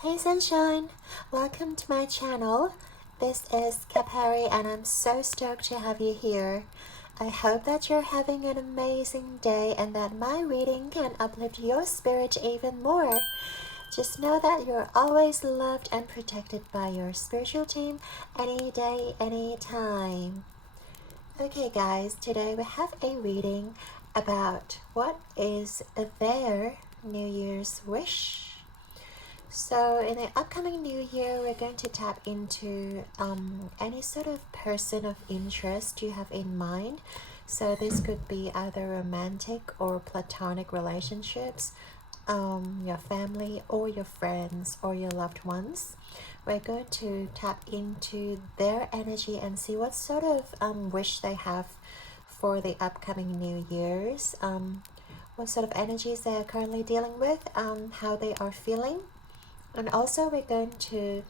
Hey sunshine, welcome to my channel. This is Capari and I'm so stoked to have you here. I hope that you're having an amazing day and that my reading can uplift your spirit even more. Just know that you're always loved and protected by your spiritual team any day, any time. Okay guys, today we have a reading about what is their New Year's wish. So in the upcoming new year, we're going to tap into any sort of person of interest you have in mind. So this could be either romantic or platonic relationships, your family or your friends or your loved ones. We're going to tap into their energy and see what sort of wish they have for the upcoming new years, what sort of energies they are currently dealing with, how they are feeling. And also we're going to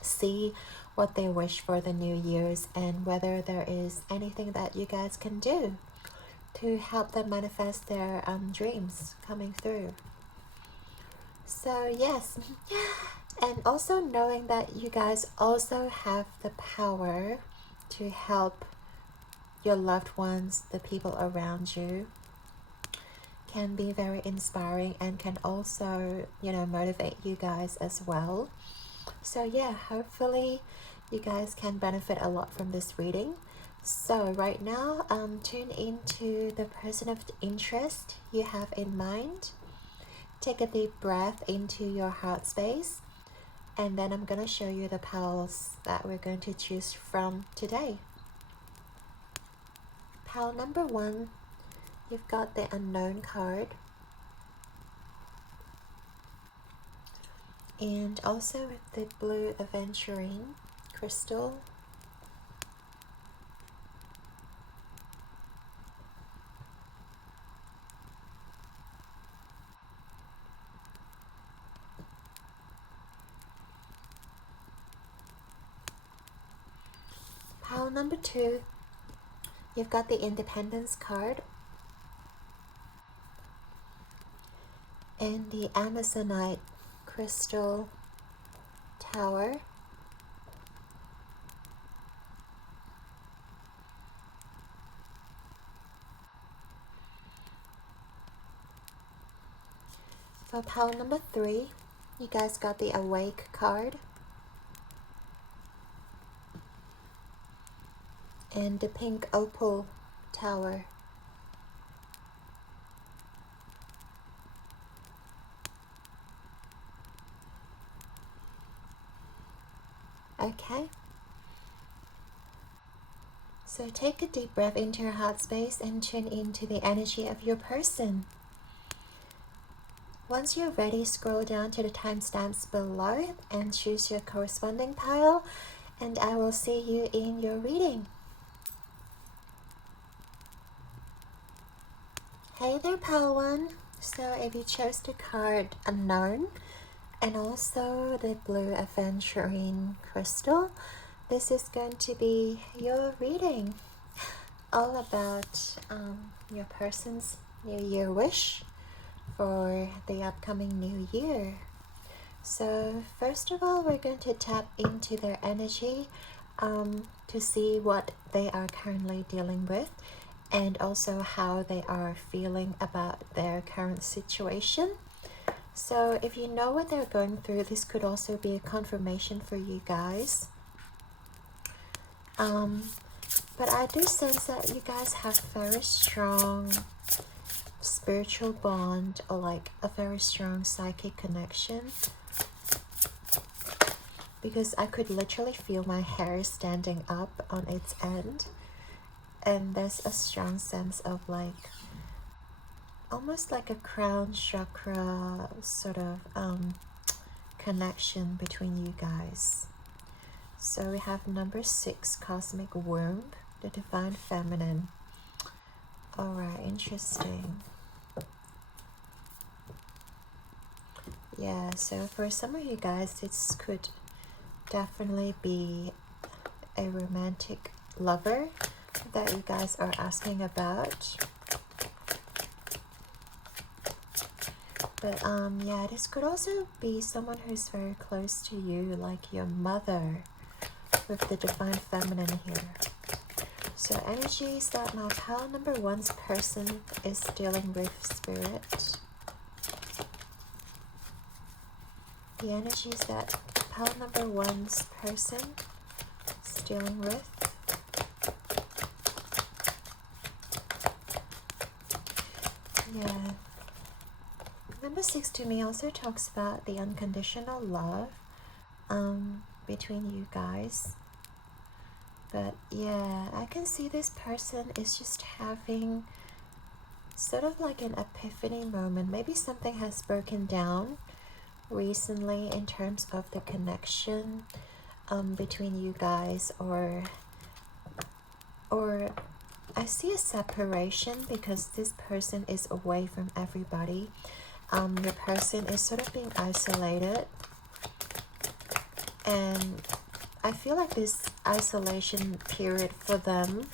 see what they wish for the New Year's and whether there is anything that you guys can do to help them manifest their dreams coming through. So yes, and also knowing that you guys also have the power to help your loved ones, the people around you, can be very inspiring and can also, motivate you guys as well. So yeah, hopefully you guys can benefit a lot from this reading. So right now, tune into the person of interest you have in mind. Take a deep breath into your heart space, and then I'm gonna show you the piles that we're going to choose from today. Pile number 1, you've got the Unknown card, and also with the blue aventurine crystal. Pile number 2, you've got the Independence card and the Amazonite crystal tower. For pile number 3, you guys got the Awake card and the pink opal tower. Okay, so take a deep breath into your heart space and tune into the energy of your person. Once you're ready, scroll down to the timestamps below and choose your corresponding pile, and I will see you in your reading. Hey there, pile 1. So if you chose the card Unknown and also the blue aventurine crystal, this is going to be your reading, all about your person's New Year wish for the upcoming new year. So first of all, we're going to tap into their energy to see what they are currently dealing with and also how they are feeling about their current situation. So if you know what they're going through, this could also be a confirmation for you guys. But I do sense that you guys have very strong spiritual bond or like a very strong psychic connection, because I could literally feel my hair standing up on its end, and there's a strong sense of like almost like a crown chakra sort of connection between you guys. So we have number 6, cosmic womb, the divine feminine. All right, interesting. Yeah, so for some of you guys, this could definitely be a romantic lover that you guys are asking about. But yeah, this could also be someone who's very close to you, like your mother, with the divine feminine here. So energies that my pile number one's person is dealing with, spirit. The energies that pile number one's person is dealing with. Yeah. Number 6 to me also talks about the unconditional love between you guys. But yeah, I can see this person is just having sort of like an epiphany moment. Maybe something has broken down recently in terms of the connection between you guys, or I see a separation because this person is away from everybody. Your person is sort of being isolated, and I feel like this isolation period for them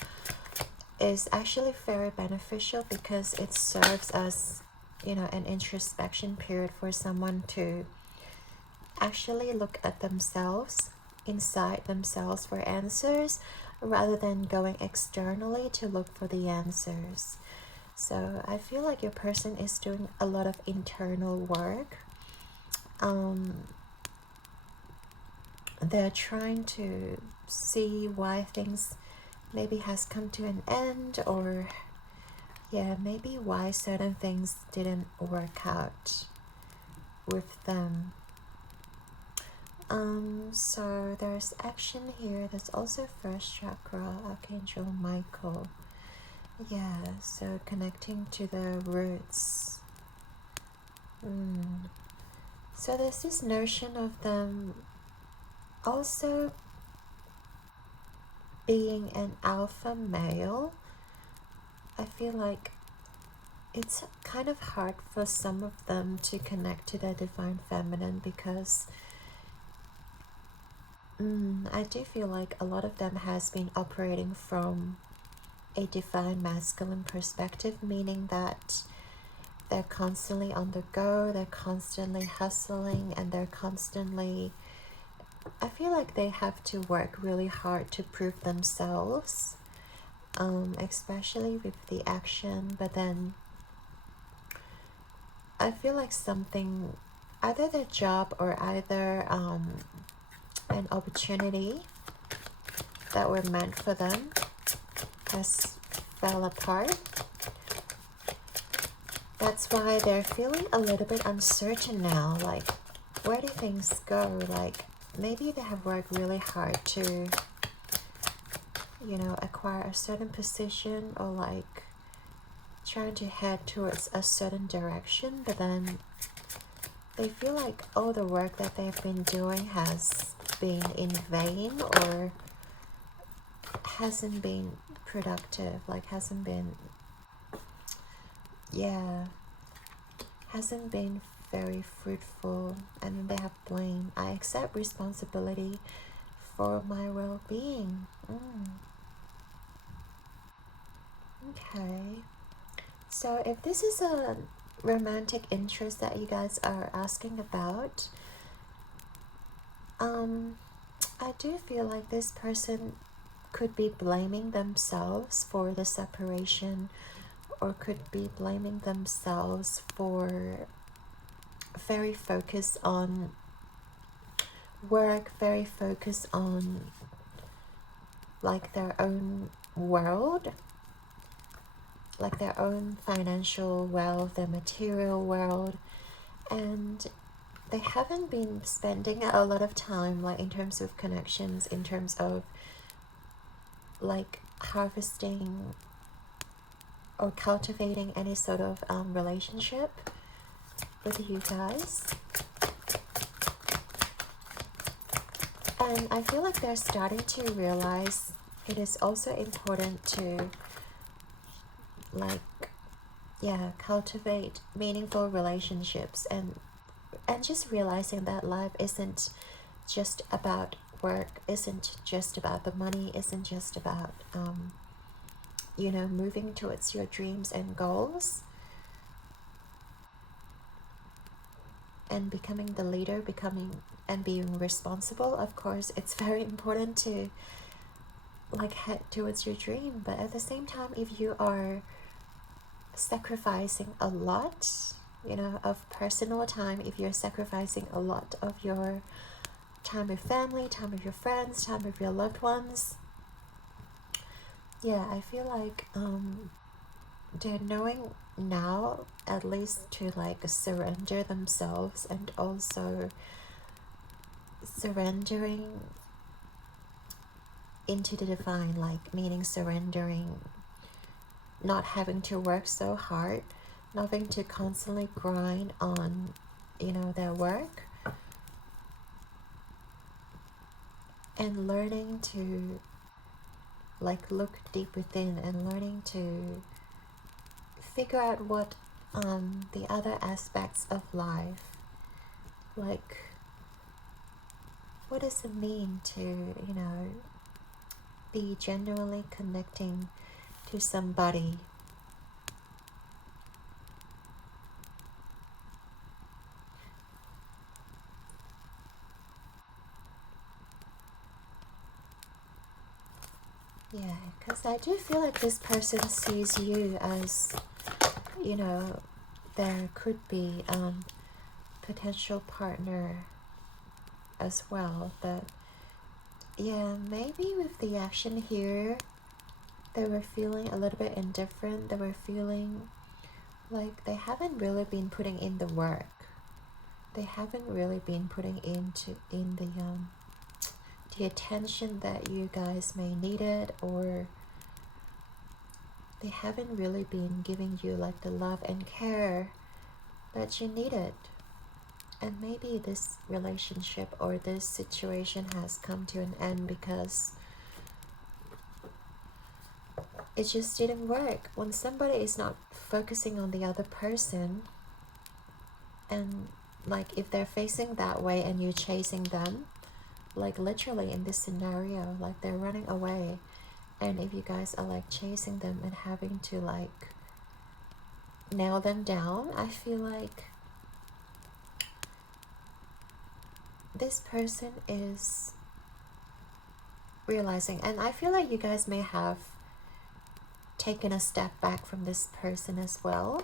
is actually very beneficial because it serves as, you know, an introspection period for someone to actually look at themselves, inside themselves for answers, rather than going externally to look for the answers. So I feel like your person is doing a lot of internal work. They're trying to see why things maybe has come to an end, or yeah, maybe why certain things didn't work out with them. So there's action here. There's also first chakra, Archangel Michael. Yeah, so connecting to the roots. So there's this notion of them also being an alpha male. I feel like it's kind of hard for some of them to connect to their divine feminine because I do feel like a lot of them has been operating from a divine masculine perspective, meaning that they're constantly on the go, they're constantly hustling, and they're constantly, I feel like they have to work really hard to prove themselves, especially with the action. But then I feel like something, either their job or either an opportunity that were meant for them has fell apart. That's why they're feeling a little bit uncertain now, like where do things go? Like maybe they have worked really hard to, you know, acquire a certain position, or like trying to head towards a certain direction, but then they feel like all the work that they've been doing has been in vain, or hasn't been productive, like hasn't been very fruitful, and they have blame. I accept responsibility for my well-being. Okay, so if this is a romantic interest that you guys are asking about, I do feel like this person could be blaming themselves for the separation, or could be blaming themselves for very focused on work, very focused on like their own world, like their own financial wealth, their material world, and they haven't been spending a lot of time, like in terms of connections, in terms of like harvesting or cultivating any sort of relationship with you guys. And I feel like they're starting to realize it is also important to cultivate meaningful relationships, and just realizing that life isn't just about work, isn't just about the money, isn't just about moving towards your dreams and goals. and becoming the leader, and being responsible. Of course, it's very important to like head towards your dream, but at the same time, if you are sacrificing a lot, you know, of personal time, if you're sacrificing a lot of your time with family, time with your friends, time with your loved ones, yeah, I feel like they're knowing now at least to like surrender themselves, and also surrendering into the divine, like meaning surrendering, not having to work so hard, not having to constantly grind on, you know, their work, and learning to like look deep within, and learning to figure out what the other aspects of life, like what does it mean to, you know, be genuinely connecting to somebody. Yeah, because I do feel like this person sees you as, you know, there could be potential partner as well, but yeah, maybe with the action here, they were feeling a little bit indifferent. They were feeling like they haven't really been putting in the work. They haven't really been putting in the attention that you guys may need it, or they haven't really been giving you like the love and care that you needed. And maybe this relationship or this situation has come to an end because it just didn't work. When somebody is not focusing on the other person, and like if they're facing that way and you're chasing them, like literally in this scenario, like they're running away, and if you guys are like chasing them and having to like nail them down, I feel like this person is realizing, and I feel like you guys may have taken a step back from this person as well,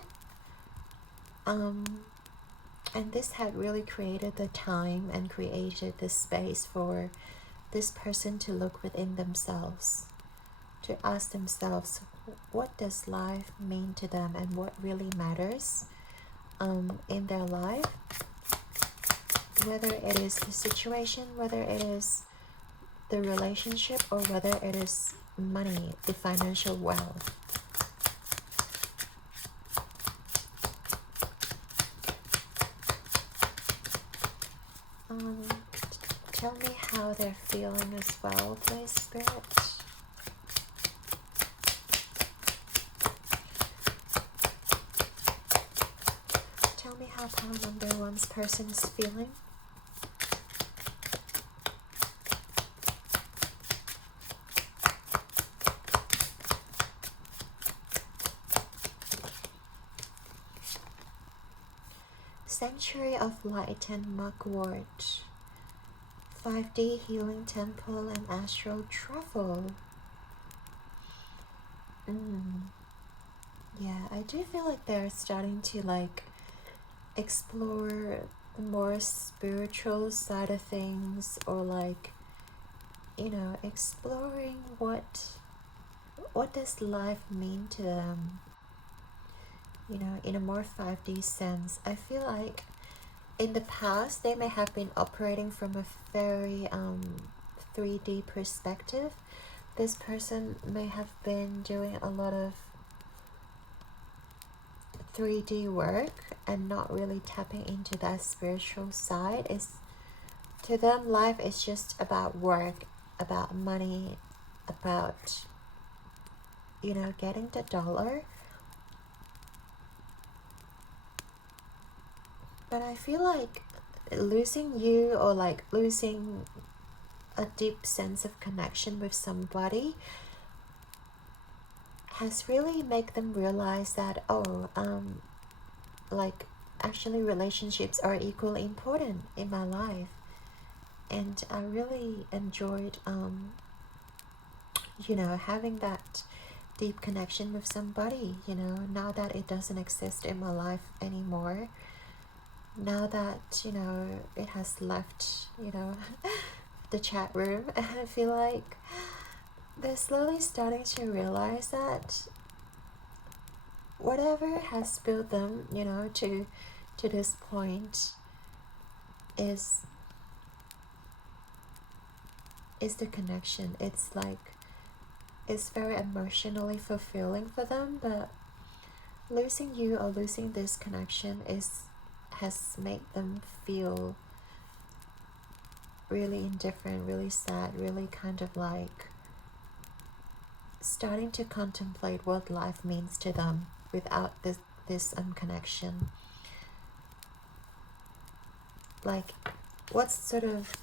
and this had really created the time and created the space for this person to look within themselves, to ask themselves, what does life mean to them, and what really matters in their life, whether it is the situation, whether it is the relationship, or whether it is money, the financial wealth. Tell me how they're feeling as well, please, Spirit. Tell me how power number one's person is feeling. Sanctuary of Light and Mugwort, 5D Healing Temple, and Astral Travel. Yeah, I do feel like they're starting to like explore the more spiritual side of things, or like, you know, exploring what does life mean to them, you know, in a more 5D sense. I feel like in the past they may have been operating from a very 3D perspective. This person may have been doing a lot of 3D work and not really tapping into that spiritual side. Is to them, life is just about work, about money, about, you know, getting the dollar. But I feel like losing you, or like losing a deep sense of connection with somebody, has really made them realize that, like actually relationships are equally important in my life, and I really enjoyed having that deep connection with somebody. Now that it doesn't exist in my life anymore, now that it has left the chat room, I feel like they're slowly starting to realize that whatever has built them to this point is the connection. It's very emotionally fulfilling for them, but losing you or losing this connection has made them feel really indifferent, really sad, really kind of like starting to contemplate what life means to them without this connection. Like, what sort of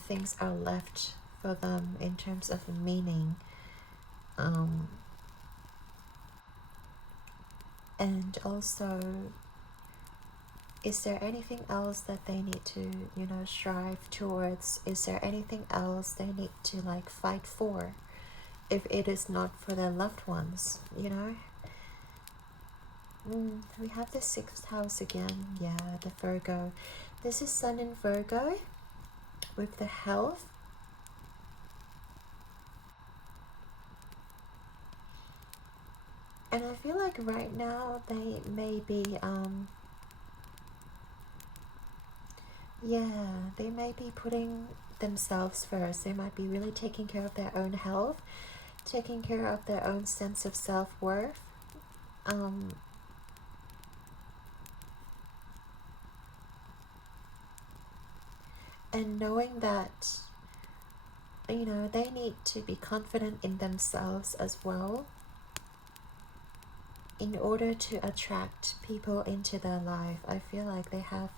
things are left for them in terms of meaning, and also, is there anything else that they need to strive towards? Is there anything else they need to like fight for, if it is not for their loved ones? We have the 6th house again. Yeah, the Virgo. This is Sun in Virgo with the health. And I feel like right now they may be they may be putting themselves first. They might be really taking care of their own health, taking care of their own sense of self-worth. And knowing that they need to be confident in themselves as well in order to attract people into their life. I feel like they have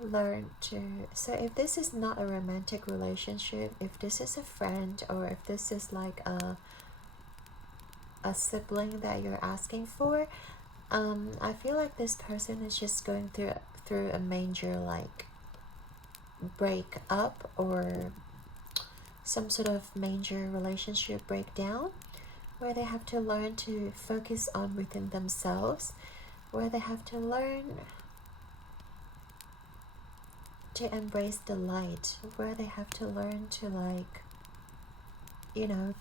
learned to. So if this is not a romantic relationship, if this is a friend, or if this is like a sibling that you're asking for, I feel like this person is just going through a major like break up, or some sort of major relationship breakdown, where they have to learn to focus on within themselves, where they have to learn to embrace the light, where they have to learn to like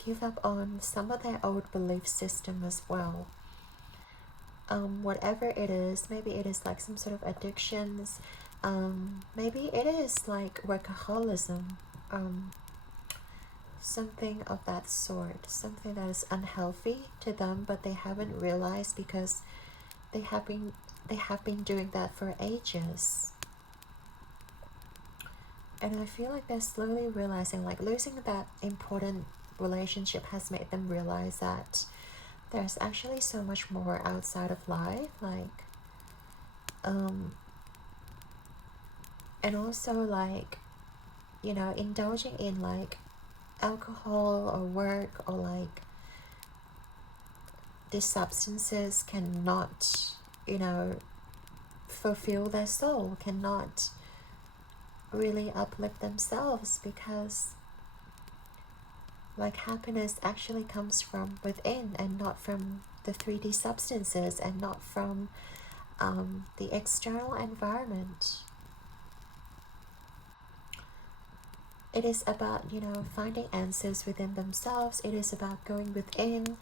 give up on some of their old belief system as well. Whatever it is, maybe it is like some sort of addictions, maybe it is like workaholism, something of that sort, something that is unhealthy to them, but they haven't realized because they have been doing that for ages. And I feel like they're slowly realizing, like, losing that important relationship has made them realize that there's actually so much more outside of life, like and also like indulging in like alcohol or work or like these substances cannot fulfill their soul, cannot really uplift themselves, because like happiness actually comes from within and not from the 3D substances, and not from the external environment. It is about finding answers within themselves. It is about going within.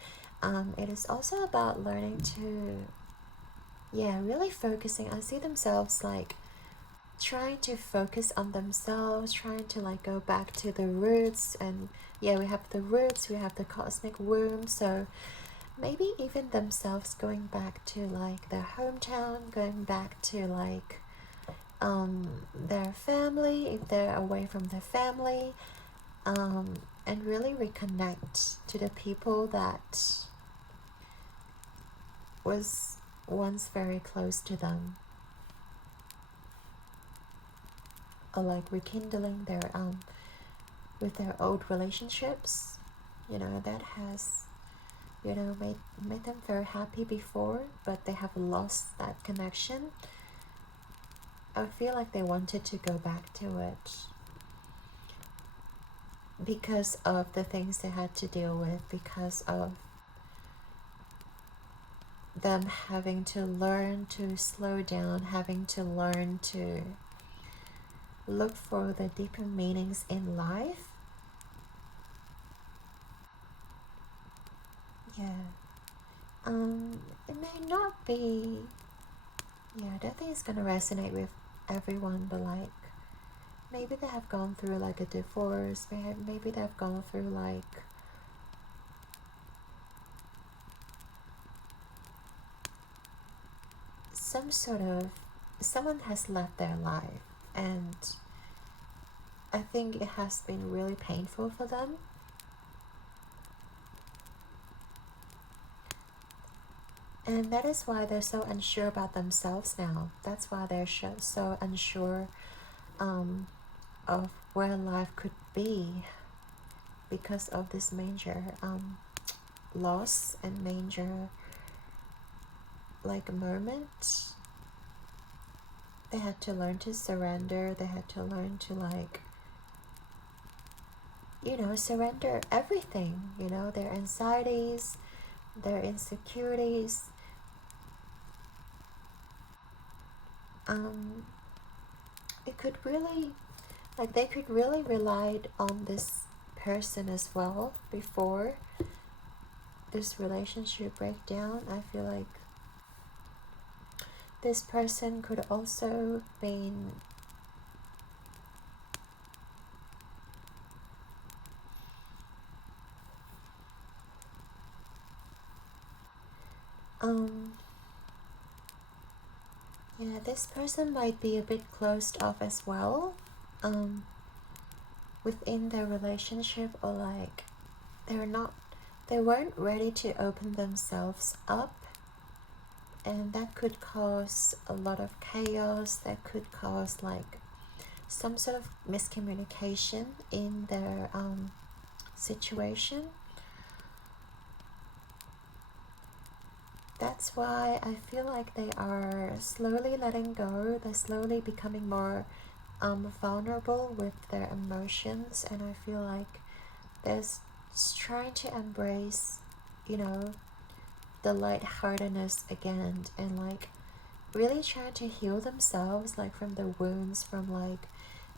It is also about learning to really focusing. I see themselves like trying to focus on themselves, trying to like go back to the roots. And we have the roots, we have the cosmic womb, so maybe even themselves going back to like their hometown, going back to like their family if they're away from their family, and really reconnect to the people that was once very close to them, or like rekindling their with their old relationships that has made them very happy before, but they have lost that connection. I feel like they wanted to go back to it because of the things they had to deal with, because of them having to learn to slow down, having to learn to look for the deeper meanings in life. Yeah. It may not be, yeah, I don't think it's gonna resonate with everyone, but like, maybe they have gone through like a divorce, maybe they've gone through like some sort of, someone has left their life, and I think it has been really painful for them. And that is why they're so unsure about themselves now. That's why they're so unsure of where life could be, because of this major loss and major like moment. They had to learn to surrender. They had to learn to like, you know, surrender everything, you know, their anxieties, their insecurities. It could really, like, they could really relied on this person as well before this relationship breakdown. I feel like this person could also been yeah, this person might be a bit closed off as well within their relationship, or like they weren't ready to open themselves up, and that could cause a lot of chaos. That could cause like some sort of miscommunication in their situation. That's why I feel like they are slowly letting go. They're slowly becoming more vulnerable with their emotions, and I feel like they're trying to embrace, you know, the lightheartedness again, and like really trying to heal themselves, like from the wounds, from like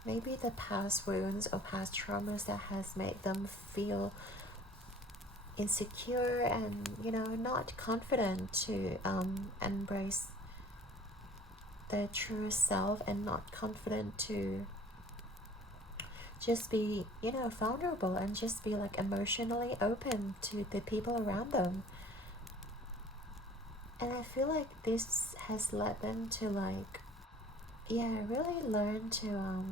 maybe the past wounds or past traumas that has made them feel insecure and, you know, not confident to embrace their true self, and not confident to just be, you know, vulnerable and just be like emotionally open to the people around them. And I feel like this has led them to like, yeah, really learn to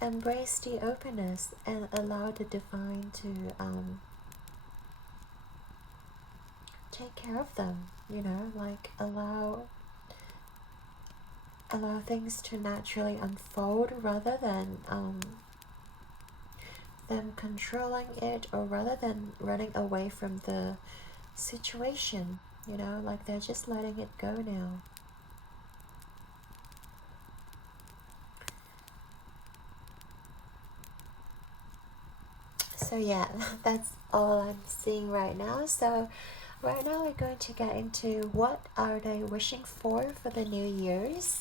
embrace the openness and allow the divine to take care of them, you know, like allow things to naturally unfold, rather than them controlling it, or rather than running away from the situation, you know, like they're just letting it go now. So yeah, that's all I'm seeing right now. So right now we're going to get into what are they wishing for the New Year's.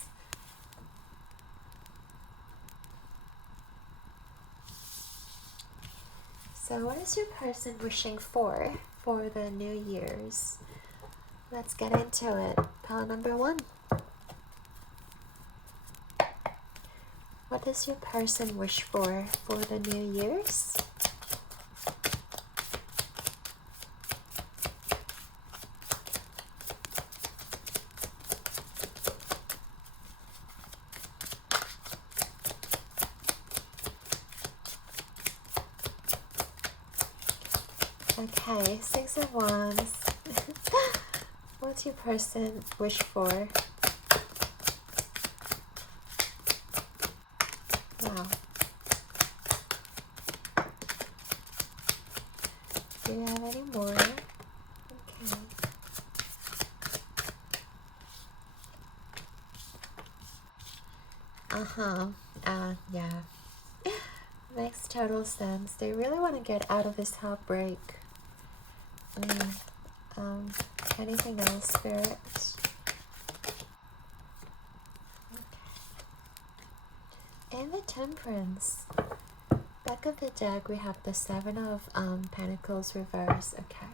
So what is your person wishing for the New Year's? Let's get into it. Pile number 1. What does your person wish for the New Year's? Okay, 6 of Wands. What's your person wish for? Wow. Do you have any more? Okay. Yeah. Makes total sense. They really want to get out of this heartbreak. Anything else, Spirit? Okay. And the Temperance. Back of the deck, we have the Seven of Pentacles reverse. Okay.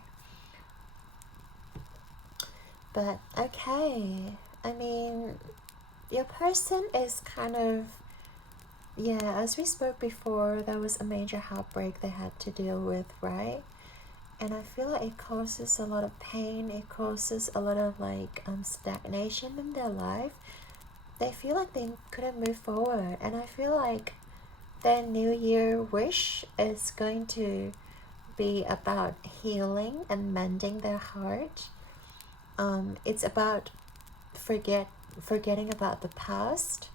But, okay. I mean, your person is kind of, yeah, as we spoke before, there was a major heartbreak they had to deal with, right? And I feel like it causes a lot of pain. It causes a lot of like stagnation in their life. They feel like they couldn't move forward. And I feel like their New Year wish is going to be about healing and mending their heart. It's about forgetting about the past,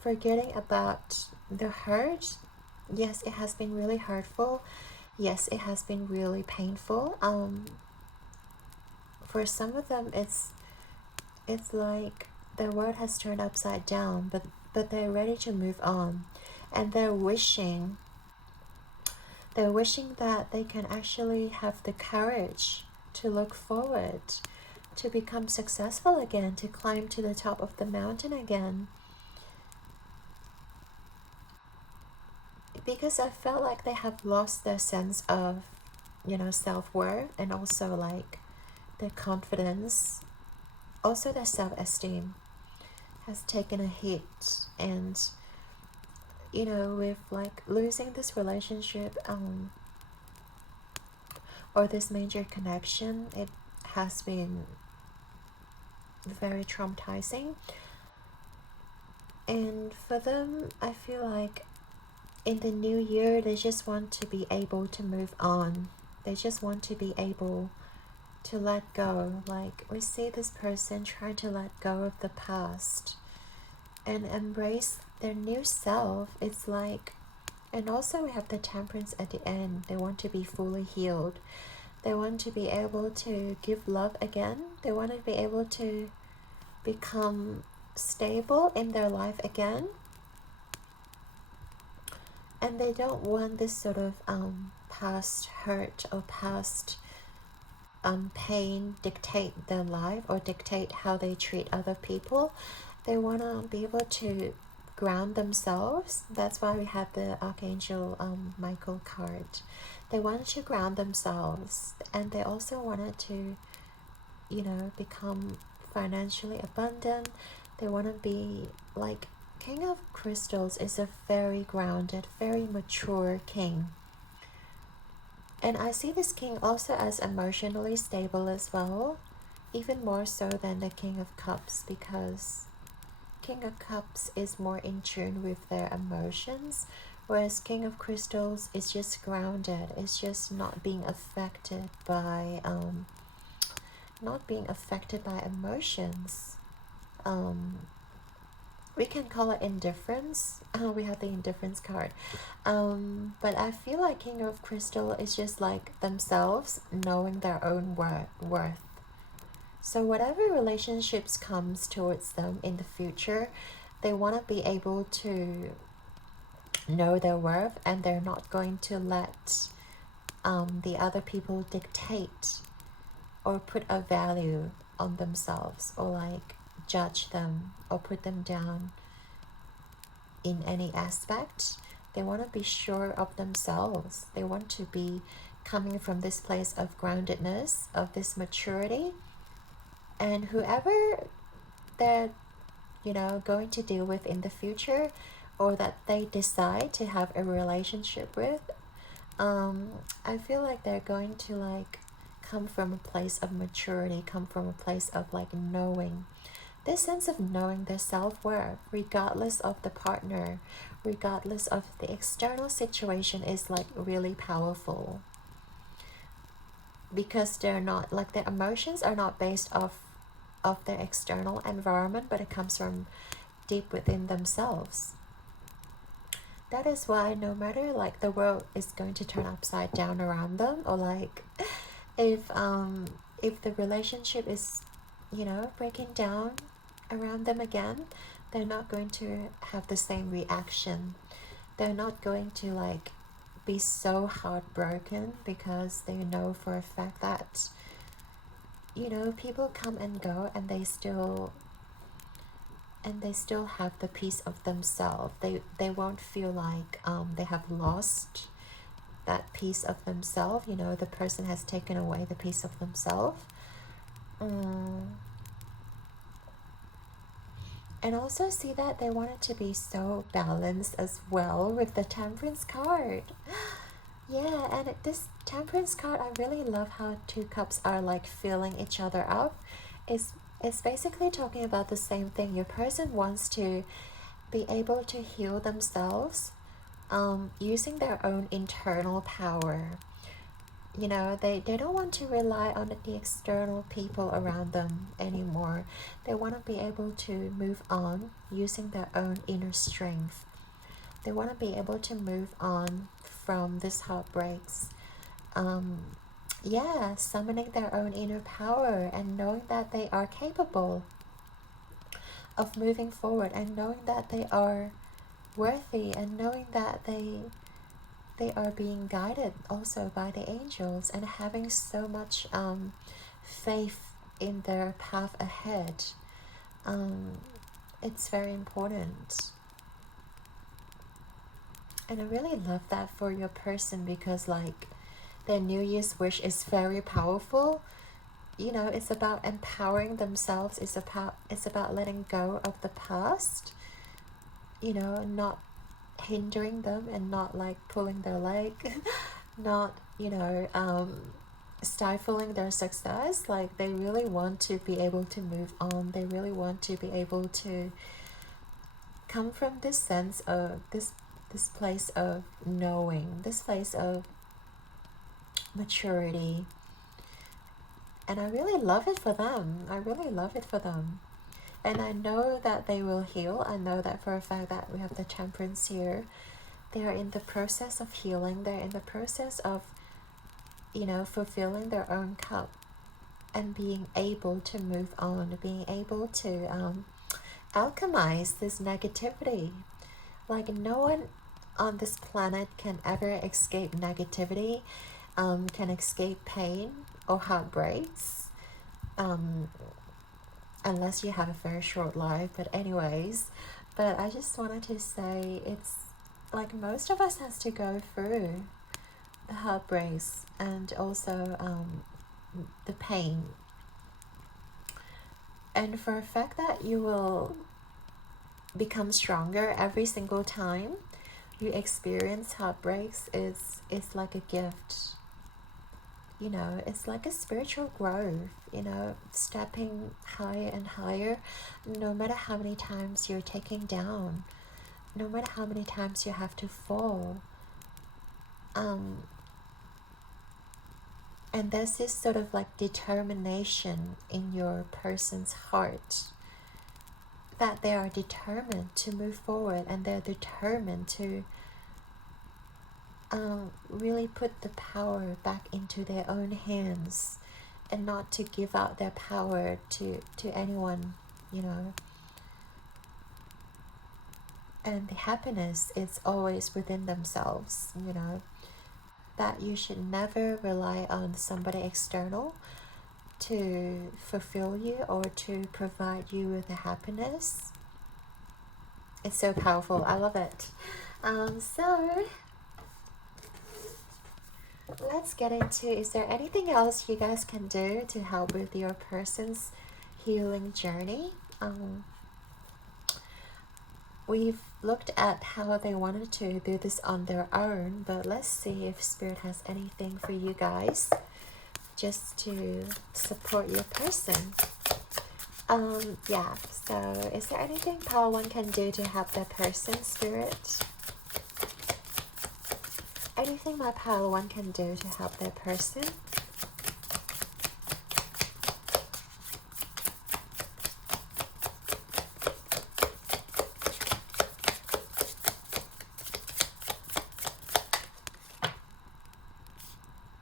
forgetting about the hurt. Yes, it has been really hurtful. Yes, it has been really painful. For some of them, it's like their world has turned upside down, but they're ready to move on, and they're wishing that they can actually have the courage to look forward, to become successful again, to climb to the top of the mountain again. Because I felt like they have lost their sense of, self-worth, and also like their confidence, also their self-esteem has taken a hit. And with like losing this relationship or this major connection, it has been very traumatizing. And for them, I feel like in the new year, they just want to be able to move on. They just want to be able to let go. Like, we see this person trying to let go of the past and embrace their new self. It's like, and also we have the Temperance at the end. They want to be fully healed. They want to be able to give love again. They want to be able to become stable in their life again. And they don't want this sort of past hurt or past pain dictate their life or dictate how they treat other people. They want to be able to ground themselves. That's why we have the Archangel Michael card. They want to ground themselves, and they also wanted to, become financially abundant. They want to be like, King of Crystals is a very grounded, very mature king. And I see this king also as emotionally stable as well, even more so than the King of Cups, because King of Cups is more in tune with their emotions, whereas King of Crystals is just grounded. It's just not being affected by emotions. We can call it indifference. We have the indifference card. But I feel like King of Crystal is just like themselves, knowing their own worth. So whatever relationships comes towards them in the future, they want to be able to know their worth, and they're not going to let the other people dictate or put a value on themselves, or like judge them or put them down in any aspect. They want to be sure of themselves. They want to be coming from this place of groundedness, of this maturity. And whoever they're going to deal with in the future, or that they decide to have a relationship with, I feel like they're going to like come from a place of maturity, come from a place of like knowing. This sense of knowing their self-worth, regardless of the partner, regardless of the external situation, is like really powerful. Because they're not, like, their emotions are not based off of their external environment, but it comes from deep within themselves. That is why no matter like the world is going to turn upside down around them, or like if the relationship is breaking down around them again, they're not going to have the same reaction. They're not going to like be so heartbroken, because they know for a fact that, you know, people come and go, and they still have the peace of themselves. They won't feel like they have lost that piece of themselves. You know, the person has taken away the piece of themselves. And also see that they want it to be so balanced as well with the Temperance card. Yeah, and this Temperance card, I really love how two cups are like filling each other up. It's basically talking about the same thing. Your person wants to be able to heal themselves using their own internal power. You know, they don't want to rely on the external people around them anymore. They want to be able to move on using their own inner strength. They want to be able to move on from these heartbreaks. Yeah, summoning their own inner power and knowing that they are capable of moving forward, and knowing that they are worthy, and knowing that they are being guided also by the angels, and having so much faith in their path ahead. It's very important. And I really love that for your person, because like their New Year's wish is very powerful. You know, it's about empowering themselves. It's about letting go of the past, you know, not hindering them, and not like pulling their leg, not, you know, stifling their success. Like they really want to be able to move on. They really want to be able to come from this sense of this place of knowing, this place of maturity. And I really love it for them. I really love it for them. And I know that they will heal. I know that for a fact that we have the Temperance here. They are in the process of healing. They're in the process of, you know, fulfilling their own cup and being able to move on, being able to alchemize this negativity. Like no one on this planet can ever escape negativity, can escape pain or heartbreaks, unless you have a very short life. But anyways, but I just wanted to say, it's like most of us has to go through the heartbreaks and also the pain. And for a fact that you will become stronger every single time you experience heartbreaks is like a gift. You know, it's like a spiritual growth, you know, stepping higher and higher, no matter how many times you're taken down, no matter how many times you have to fall. And there's this sort of like determination in your person's heart, that they are determined to move forward, and they're determined to really put the power back into their own hands, and not to give out their power to anyone, you know. And the happiness is always within themselves, you know, that you should never rely on somebody external to fulfill you or to provide you with the happiness. It's so powerful. I love it. So let's get into, is there anything else you guys can do to help with your person's healing journey? We've looked at how they wanted to do this on their own, but let's see if Spirit has anything for you guys just to support your person. Yeah, so is there anything Pile 1 can do to help their person, Spirit? Anything my Pile 1 can do to help their person?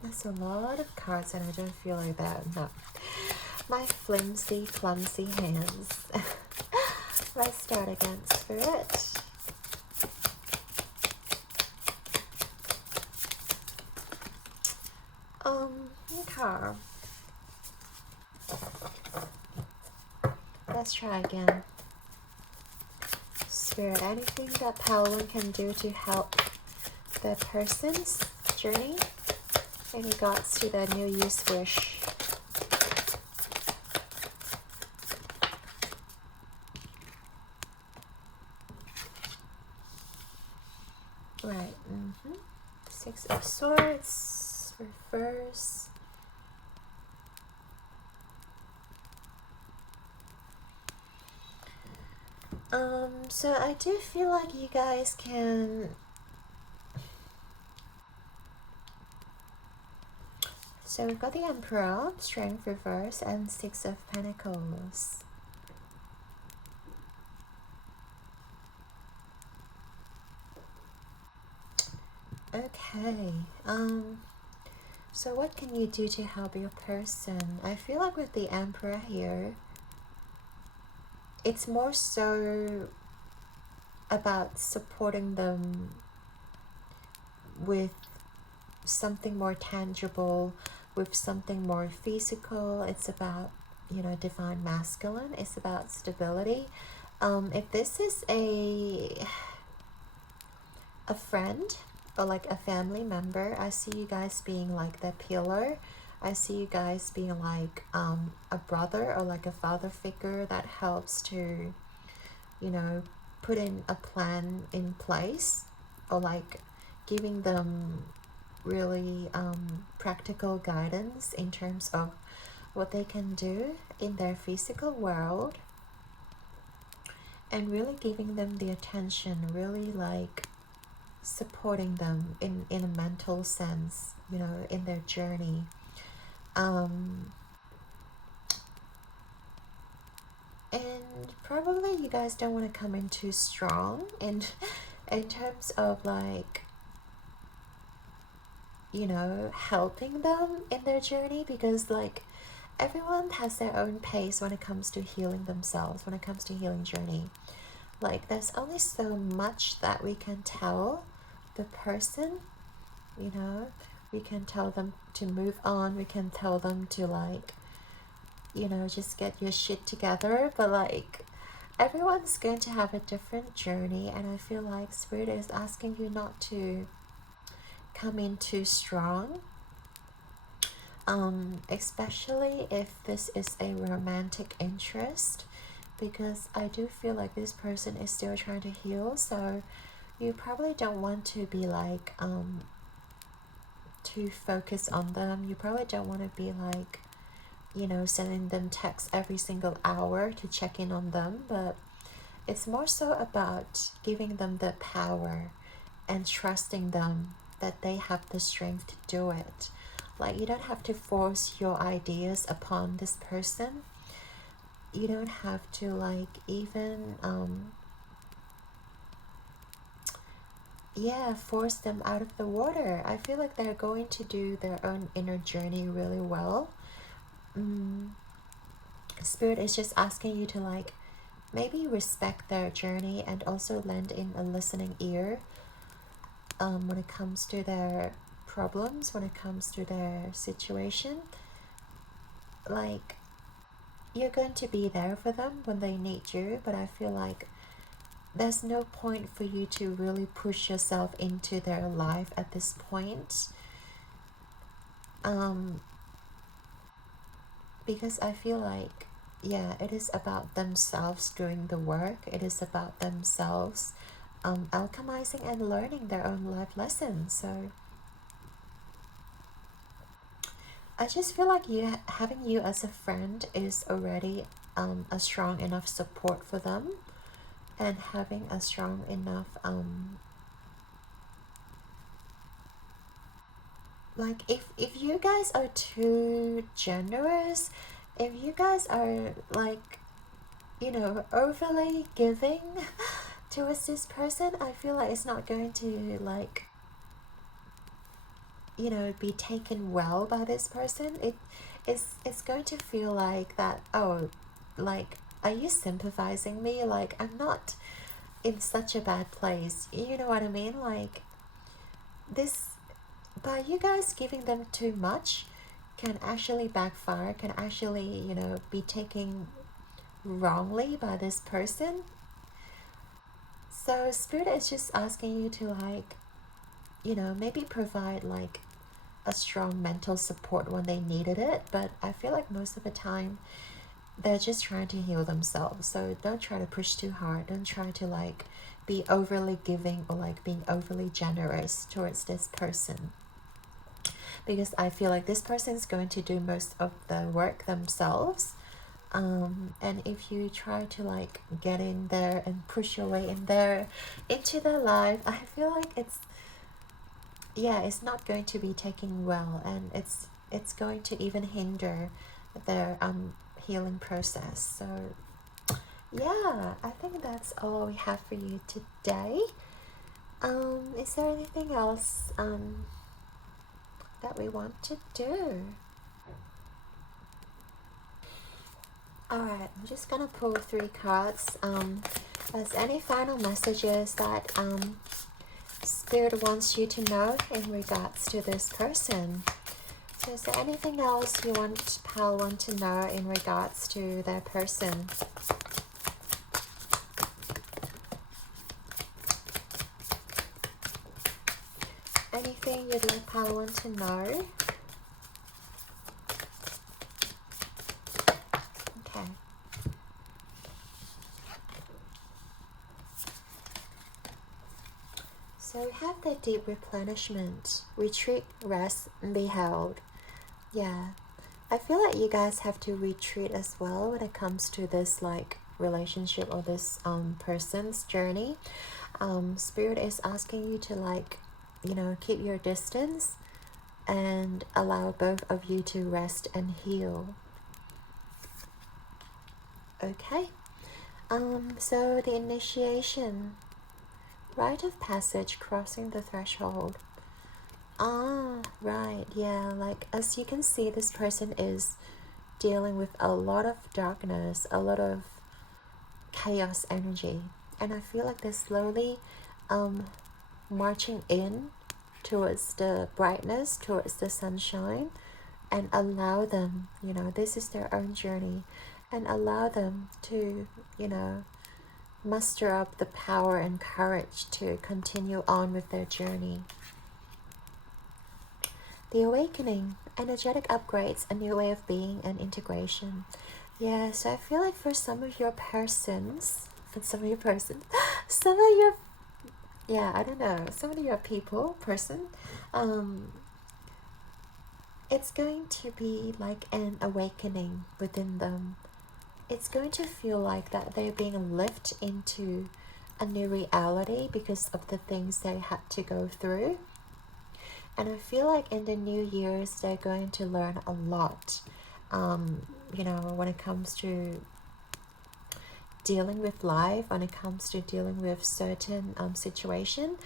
That's a lot of cards and I don't feel like that. No. My flimsy, clumsy hands. Let's start again, Spirit. Okay. Let's try again. Spirit, anything that Paolo can do to help the person's journey in regards to the New Year's wish. Right. Six of Swords, reverse. So I do feel like you guys can so we've got the Emperor, Strength reverse, and Six of Pentacles. Okay. So what can you do to help your person? I feel like with the Emperor here, it's more so about supporting them with something more tangible, with something more physical. It's about, you know, divine masculine. It's about stability. If this is a friend or like a family member, I see you guys being like the pillar. I see you guys being like a brother or like a father figure that helps to, you know, put in a plan in place, or like giving them really practical guidance in terms of what they can do in their physical world, and really giving them the attention, really like supporting them in a mental sense, you know, in their journey. And probably you guys don't want to come in too strong in terms of like, you know, helping them in their journey, because like everyone has their own pace when it comes to healing themselves, when it comes to healing journey. Like there's only so much that we can tell the person, you know. We can tell them to move on, we can tell them to like, you know, just get your shit together, but like everyone's going to have a different journey, and I feel like Spirit is asking you not to come in too strong, especially if this is a romantic interest, because I do feel like this person is still trying to heal. So you probably don't want to be like too focused on them. You probably don't want to be like, you know, sending them texts every single hour to check in on them, but it's more so about giving them the power and trusting them that they have the strength to do it. Like you don't have to force your ideas upon this person. You don't have to like even force them out of the water. I feel like they're going to do their own inner journey really well. Spirit is just asking you to like maybe respect their journey and also lend in a listening ear when it comes to their problems, when it comes to their situation. Like you're going to be there for them when they need you, but I feel like there's no point for you to really push yourself into their life at this point, because I feel like, yeah, it is about themselves doing the work. It is about themselves alchemizing and learning their own life lessons. So I just feel like having you as a friend is already a strong enough support for them, and having a strong enough like if you guys are too generous, if you guys are like, you know, overly giving towards this person, I feel like it's not going to like, you know, be taken well by this person. It's going to feel like that, oh, like are you sympathizing me? Like, I'm not in such a bad place. You know what I mean? Like, this, by you guys giving them too much, can actually backfire, can actually, you know, be taken wrongly by this person. So Spirit is just asking you to, like, you know, maybe provide like a strong mental support when they needed it. But I feel like most of the time they're just trying to heal themselves. So don't try to push too hard. Don't try to like be overly giving or like being overly generous towards this person, because I feel like this person is going to do most of the work themselves. And if you try to like get in there and push your way in there into their life, I feel like it's not going to be taken well, and it's going to even hinder their healing process. So yeah, I think that's all we have for you today. Is there anything else that we want to do? Alright, I'm just gonna pull 3 cards. There's any final messages that Spirit wants you to know in regards to this person? So is there anything else you want Pal want to know in regards to their person? Anything you'd like Pal want to know? Okay. So we have the deep replenishment, retreat, rest, and be held. Yeah, I feel like you guys have to retreat as well when it comes to this like relationship or this person's journey. Spirit is asking you to like, you know, keep your distance and allow both of you to rest and heal. Okay. So the initiation, rite of passage, crossing the threshold. Right, yeah, like as you can see, this person is dealing with a lot of darkness, a lot of chaos energy, and I feel like they're slowly marching in towards the brightness, towards the sunshine, and allow them, you know, this is their own journey, and allow them to, you know, muster up the power and courage to continue on with their journey. The awakening, energetic upgrades, a new way of being, and integration. Yeah, so I feel like for some of your persons, some of your, yeah, I don't know, some of your it's going to be like an awakening within them. It's going to feel like that they're being lifted into a new reality because of the things they had to go through. And I feel like in the new years, they're going to learn a lot, you know, when it comes to dealing with life, when it comes to dealing with certain situation.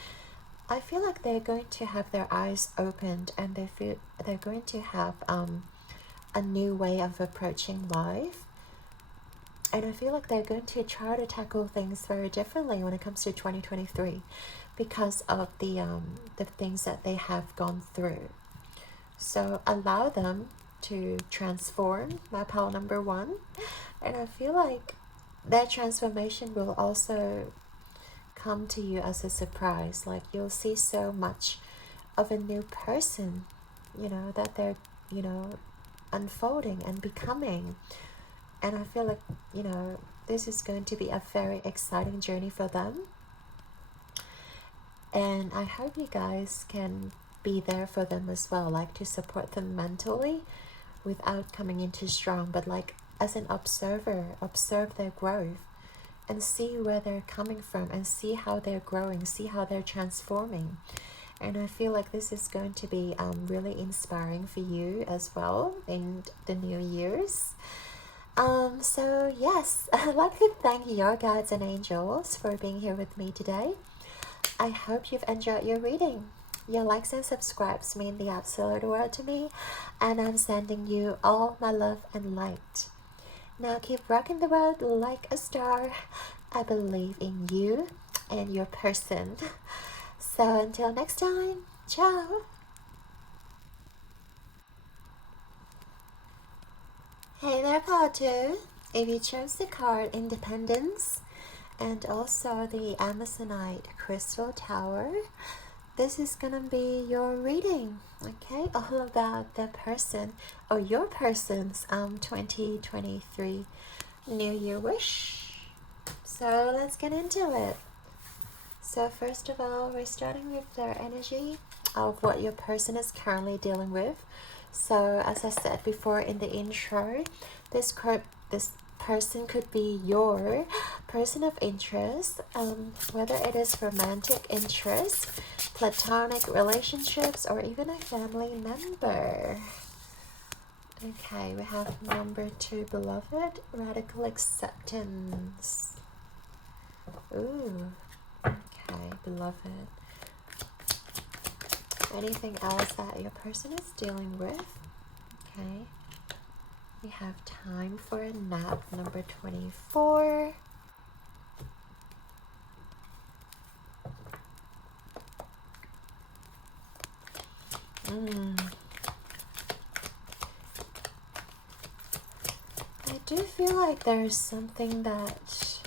I feel like they're going to have their eyes opened, and they're going to have a new way of approaching life. And I feel like they're going to try to tackle things very differently when it comes to 2023 because of the things that they have gone through. So allow them to transform, my pal number 1. And I feel like that transformation will also come to you as a surprise. Like you'll see so much of a new person, you know, that they're, you know, unfolding and becoming. And I feel like, you know, this is going to be a very exciting journey for them. And I hope you guys can be there for them as well, like to support them mentally without coming in too strong, but like as an observer, observe their growth and see where they're coming from and see how they're growing, see how they're transforming. And I feel like this is going to be really inspiring for you as well in the new years. So yes, I'd like to thank your guides and angels for being here with me today. I hope you've enjoyed your reading. Your likes and subscribes mean the absolute world to me, and I'm sending you all my love and light. Now keep rocking the world like a star. I believe in you and your person. So until next time, ciao! Hey there, part 2. If you chose the card Independence and also the Amazonite Crystal Tower, this is gonna be your reading, okay? All about the person or your person's 2023 New Year wish. So let's get into it. So first of all, we're starting with their energy of what your person is currently dealing with. So as I said before in the intro, this person could be your person of interest, whether it is romantic interest, platonic relationships, or even a family member. Okay, we have number 2, beloved, radical acceptance. Ooh, okay, beloved. Anything else that your person is dealing with? Okay. We have time for a nap, number 24. I do feel like there's something that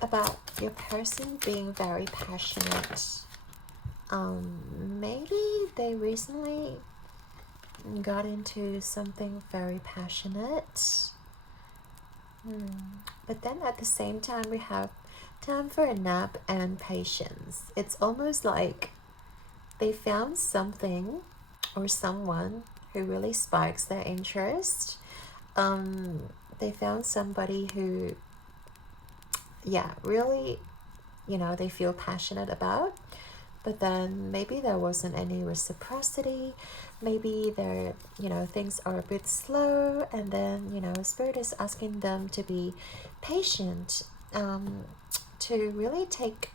about your person being very passionate. Maybe they recently got into something very passionate. But then at the same time, we have time for a nap and patience. It's almost like they found something or someone who really sparks their interest. They found somebody who, really, they feel passionate about. But then maybe there wasn't any reciprocity. Maybe there, things are a bit slow, and then, Spirit is asking them to be patient, to really take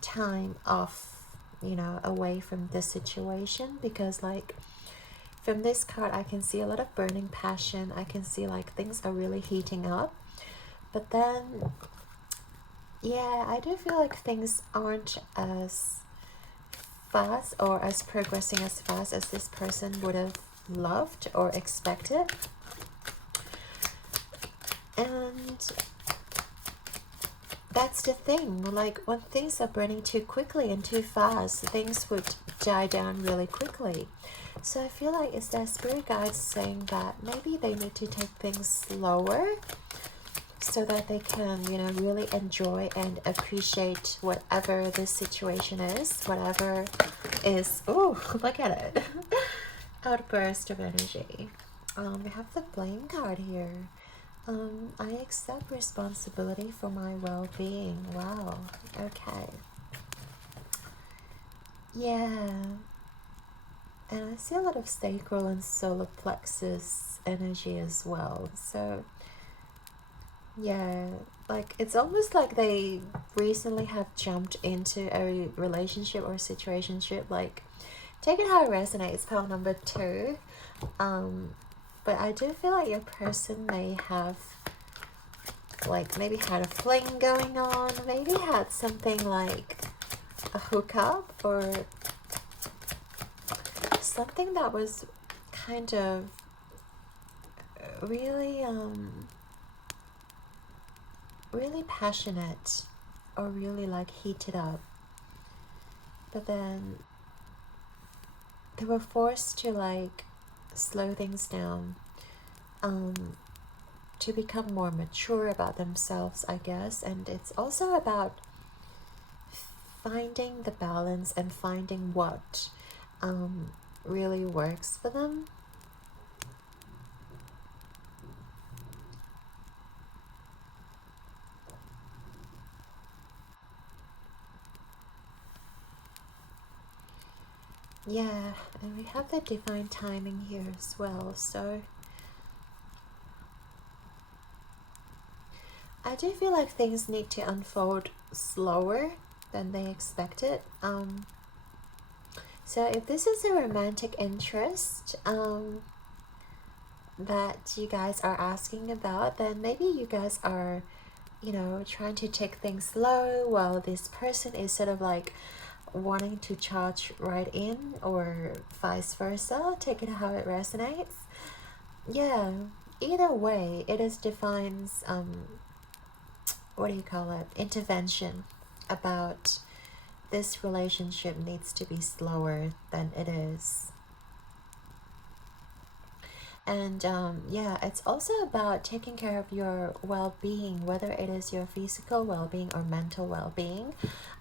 time off, away from this situation, because like from this card I can see a lot of burning passion. I can see like things are really heating up, but then I do feel like things aren't as fast or as progressing as fast as this person would have loved or expected. And that's the thing, like when things are burning too quickly and too fast, things would die down really quickly. So I feel like it's their spirit guides saying that maybe they need to take things slower so that they can, really enjoy and appreciate whatever this situation is, whatever is, oh, look at it, outburst of energy. We have the blame card here. I accept responsibility for my well-being. Wow, okay. Yeah. And I see a lot of sacral and solar plexus energy as well. So like it's almost like they recently have jumped into a relationship or situationship. Like, take it how it resonates, pile number 2. But I do feel like your person may have like maybe had a fling going on, maybe had something like a hookup or something that was kind of really really passionate or really like heated up, but then they were forced to like slow things down, to become more mature about themselves, I guess. And it's also about finding the balance and finding what really works for them. Yeah, and we have the divine timing here as well, so I do feel like things need to unfold slower than they expected. So if this is a romantic interest, that you guys are asking about, then maybe you guys are, you know, trying to take things slow while this person is sort of like wanting to charge right in, or vice versa. Take it how it resonates. Yeah, either way, it is defines what do you call it, intervention about this relationship needs to be slower than it is. And yeah, it's also about taking care of your well-being, whether it is your physical well-being or mental well-being.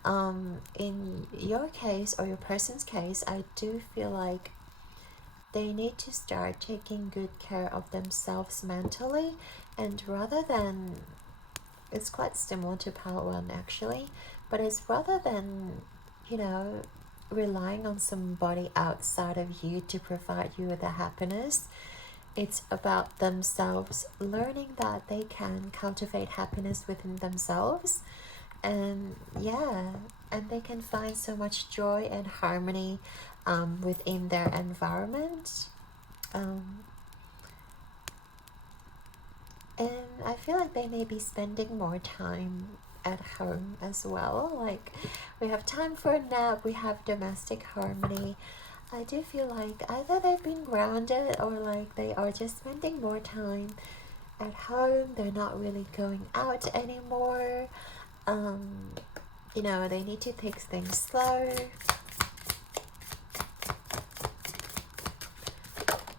In your case or your person's case, I do feel like they need to start taking good care of themselves mentally, and rather than, it's quite similar to part one actually, but it's rather than, you know, relying on somebody outside of you to provide you with the happiness. It's about themselves learning that they can cultivate happiness within themselves, and yeah, and they can find so much joy and harmony within their environment. And I feel like they may be spending more time at home as well. Like, we have time for a nap, we have domestic harmony. I do feel like either they've been grounded, or like they are just spending more time at home. They're not really going out anymore. You know, they need to take things slow.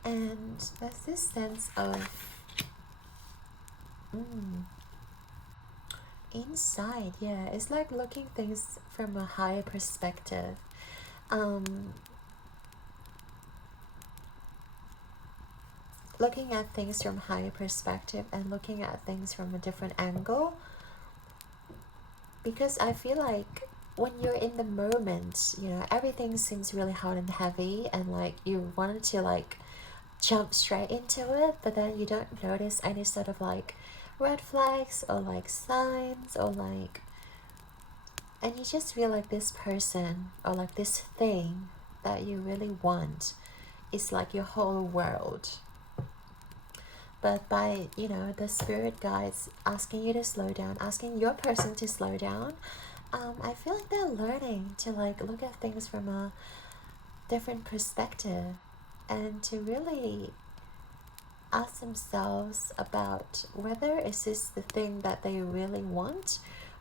And there's this sense of inside, yeah, it's like looking things from a higher perspective. Looking at things from higher perspective and looking at things from a different angle, because I feel like when you're in the moment, you know, everything seems really hot and heavy, and like you wanted to like jump straight into it, but then you don't notice any sort of like red flags or like signs, or like, and you just feel like this person or like this thing that you really want is like your whole world. But by, you know, the spirit guides asking you to slow down, asking your person to slow down, I feel like they're learning to like look at things from a different perspective, and to really ask themselves about whether is this the thing that they really want,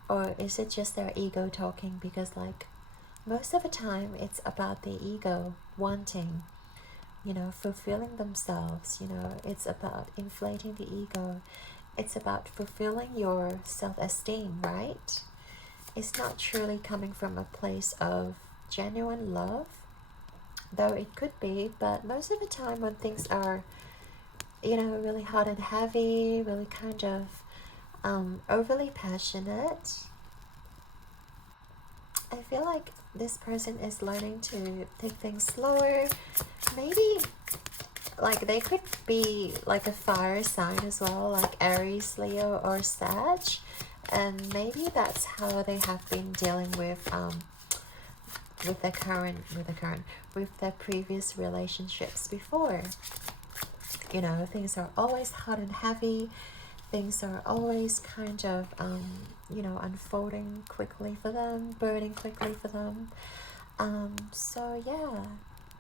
or is it just their ego talking. Because like most of the time it's about the ego wanting, you know, fulfilling themselves. You know, it's about inflating the ego. It's about fulfilling your self-esteem, right? It's not truly coming from a place of genuine love, though it could be. But most of the time when things are, you know, really hot and heavy, really kind of overly passionate, I feel like this person is learning to take things slower. Maybe like they could be like a fire sign as well, like Aries, Leo, or Sag, and maybe that's how they have been dealing with their previous relationships before. You know, things are always hot and heavy. Things are always kind of, you know, unfolding quickly for them, burning quickly for them. So yeah,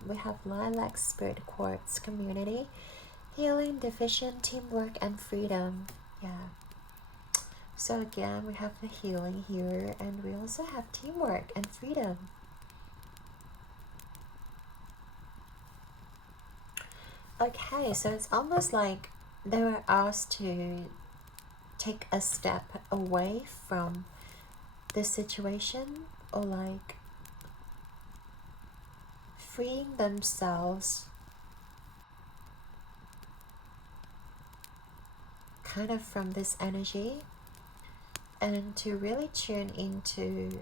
we have Lilac Spirit Quartz Community, Healing, Division, Teamwork, and Freedom. Yeah. So again, we have the healing here, and we also have teamwork and freedom. Okay, so it's almost like they were asked to take a step away from this situation, or like freeing themselves kind of from this energy, and to really tune into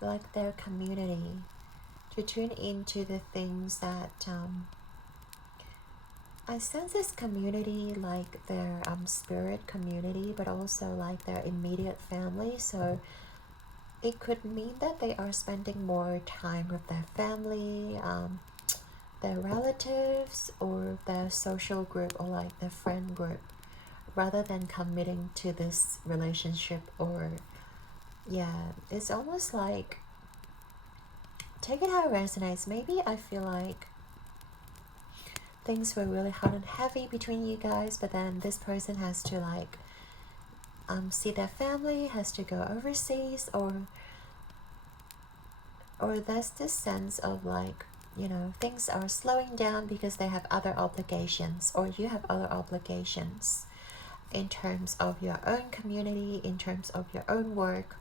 like their community, to tune into the things that I sense this community, like their spirit community, but also like their immediate family. So it could mean that they are spending more time with their family, their relatives or their social group or like their friend group, rather than committing to this relationship. Or yeah, it's almost like, take it how it resonates. Maybe I feel like things were really hot and heavy between you guys, but then this person has to like see their family, has to go overseas, or there's this sense of like, you know, things are slowing down because they have other obligations, or you have other obligations in terms of your own community, in terms of your own work,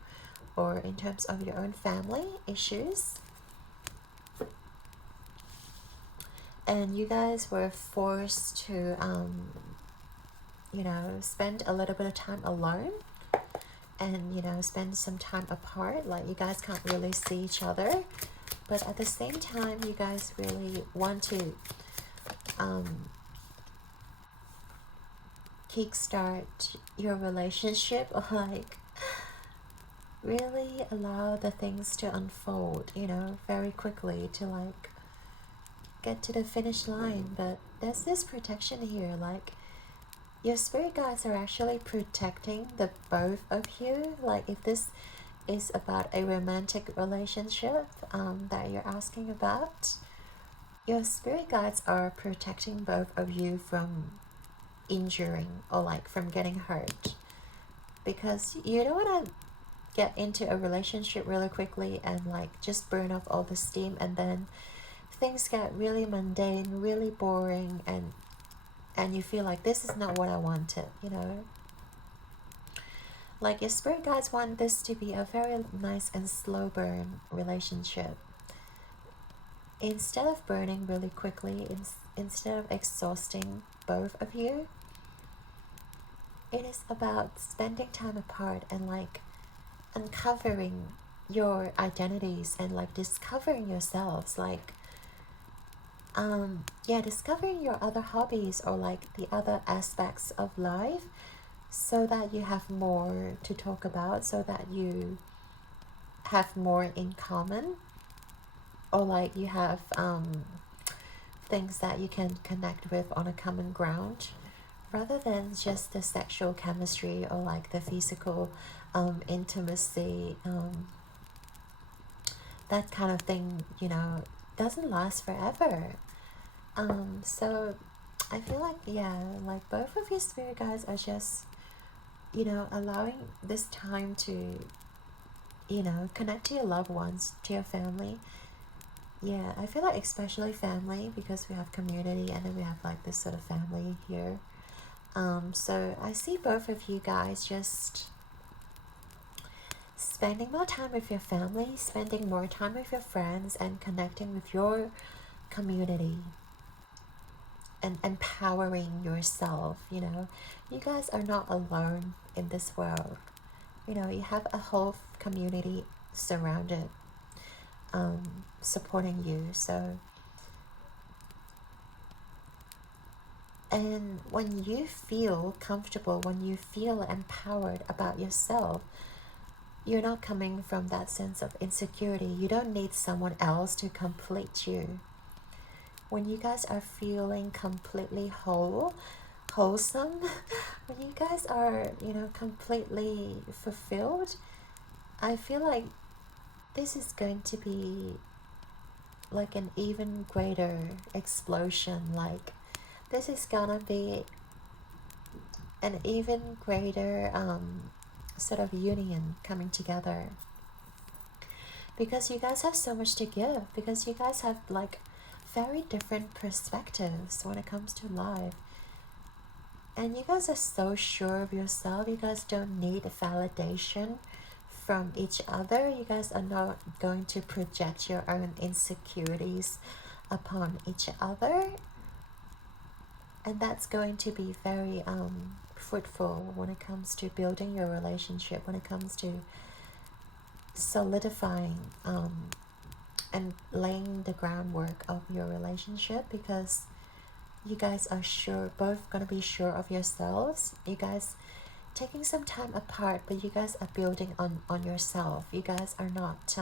or in terms of your own family issues. And you guys were forced to you know, spend a little bit of time alone, and you know, spend some time apart. Like, you guys can't really see each other, but at the same time you guys really want to kickstart your relationship, or like really allow the things to unfold, you know, very quickly, to like get to the finish line. But there's this protection here, like your spirit guides are actually protecting the both of you. Like, if this is about a romantic relationship that you're asking about, your spirit guides are protecting both of you from injuring, or like from getting hurt, because you don't want to get into a relationship really quickly and like just burn off all the steam, and then things get really mundane, really boring, and you feel like this is not what I wanted, you know. Like, your spirit guides want this to be a very nice and slow burn relationship. Instead of burning really quickly, instead of exhausting both of you, it is about spending time apart and like uncovering your identities and like discovering yourselves, like yeah, discovering your other hobbies or like the other aspects of life, so that you have more to talk about, so that you have more in common, or like you have things that you can connect with on a common ground, rather than just the sexual chemistry or like the physical intimacy. That kind of thing, you know, doesn't last forever. So I feel like, yeah, like both of your spirit guides are just, you know, allowing this time to, you know, connect to your loved ones, to your family. Yeah, I feel like especially family, because we have community and then we have like this sort of family here. So I see both of you guys just spending more time with your family, spending more time with your friends, and connecting with your community and empowering yourself. You know, you guys are not alone in this world. You know, you have a whole community surrounded, supporting you. So, and when you feel comfortable, when you feel empowered about yourself, you're not coming from that sense of insecurity. You don't need someone else to complete you. When you guys are feeling completely wholesome, when you guys are, you know, completely fulfilled, I feel like this is going to be like an even greater explosion. Like, this is gonna be an even greater sort of union coming together, because you guys have so much to give, because you guys have like very different perspectives when it comes to life, and you guys are so sure of yourself. You guys don't need validation from each other. You guys are not going to project your own insecurities upon each other, and that's going to be very fruitful when it comes to building your relationship, when it comes to solidifying and laying the groundwork of your relationship, because you guys are sure, both gonna be sure of yourselves. You guys taking some time apart, but you guys are building on yourself. You guys are not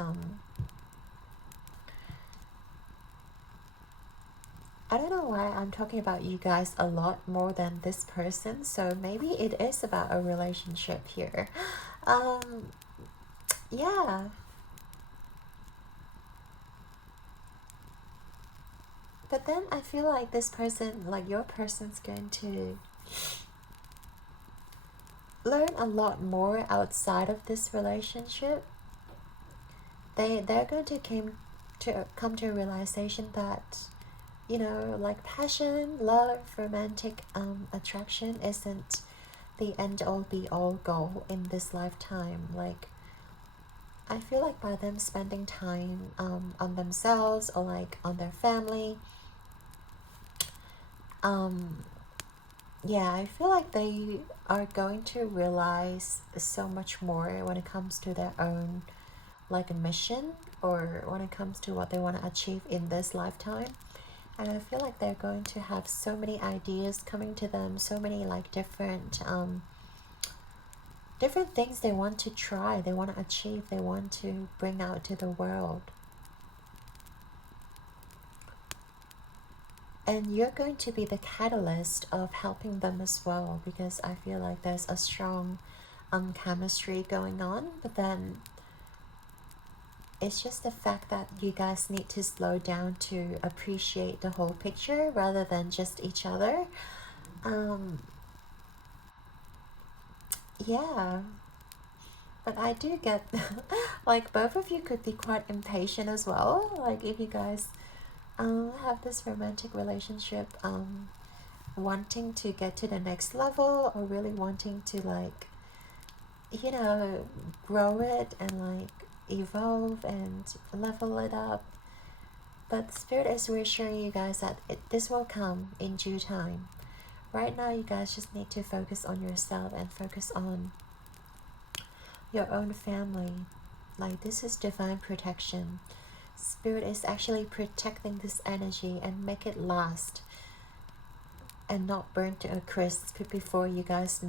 I don't know why I'm talking about you guys a lot more than this person, so maybe it is about a relationship here. Yeah. But then I feel like this person, like your person's going to learn a lot more outside of this relationship. They're going to come to a realization that, you know, like passion, love, romantic attraction isn't the end all be all goal in this lifetime. Like, I feel like by them spending time on themselves or like on their family, yeah, I feel like they are going to realize so much more when it comes to their own like a mission, or when it comes to what they want to achieve in this lifetime. And I feel like they're going to have so many ideas coming to them, so many like different things they want to try, they want to achieve, they want to bring out to the world. And you're going to be the catalyst of helping them as well, because I feel like there's a strong chemistry going on. But then it's just the fact that you guys need to slow down to appreciate the whole picture rather than just each other. Yeah, but I do get like both of you could be quite impatient as well. Like if you guys have this romantic relationship, wanting to get to the next level, or really wanting to like, you know, grow it and like evolve and level it up. But Spirit is reassuring you guys that this will come in due time. Right now you guys just need to focus on yourself and focus on your own family. Like, this is divine protection. Spirit is actually protecting this energy and make it last and not burn to a crisp before you guys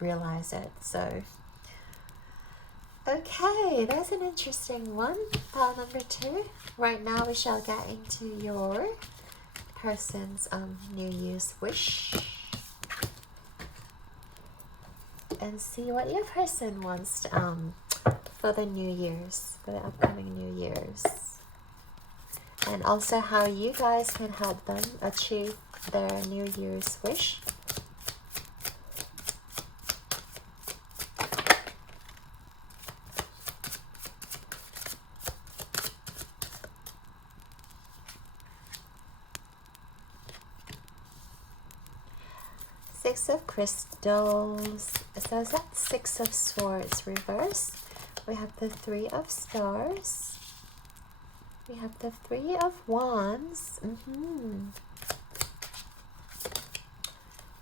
realize it. So okay, that's an interesting one. Pile number 2. Right now we shall get into your person's New Year's wish and see what your person wants to, for the New Year's, for the upcoming New Year's, and also how you guys can help them achieve their New Year's wish. Six of Crystals. So is that Six of Swords reverse? We have the Three of Stars. We have the Three of Wands.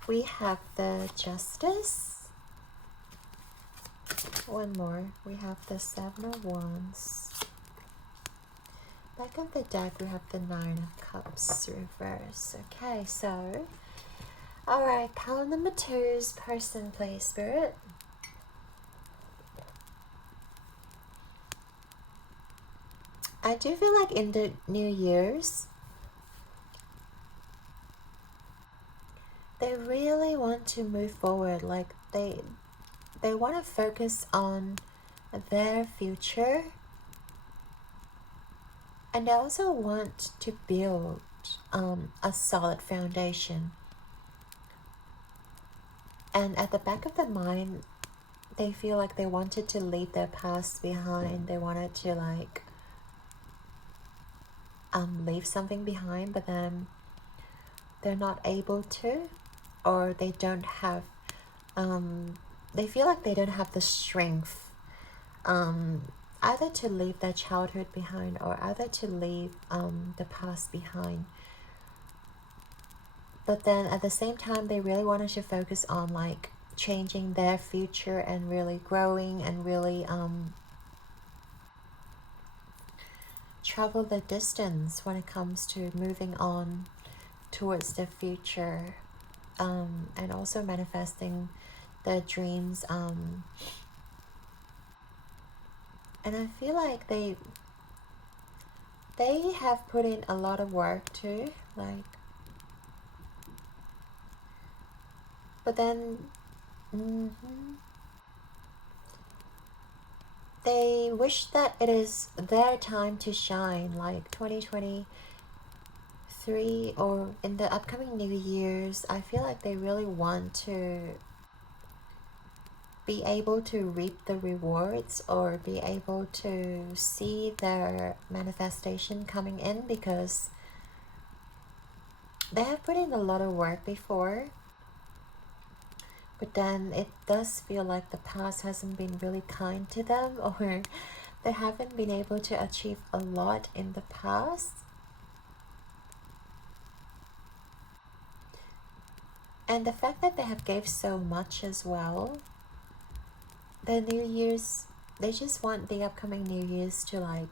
We have the Justice. One more. We have the Seven of Wands. Back of the deck, we have the Nine of Cups reverse. Okay, so alright, pile number 2's person, please, Spirit. I do feel like in the New Year's, they really want to move forward. Like they want to focus on their future, and they also want to build a solid foundation. And at the back of their mind, they feel like they wanted to leave their past behind. They wanted to like leave something behind, but then they're not able to, or they don't have they feel like they don't have the strength either to leave their childhood behind, or either to leave the past behind. But then at the same time, they really wanted to focus on like changing their future and really growing and really travel the distance when it comes to moving on towards the future, and also manifesting their dreams. And I feel like they have put in a lot of work too. like, but then they wish that it is their time to shine, like 2023 or in the upcoming New Year's. I feel like they really want to be able to reap the rewards or be able to see their manifestation coming in, because they have put in a lot of work before, but then it does feel like the past hasn't been really kind to them, or they haven't been able to achieve a lot in the past. And the fact that they have gave so much as well, the New Year's, they just want the upcoming New Year's to like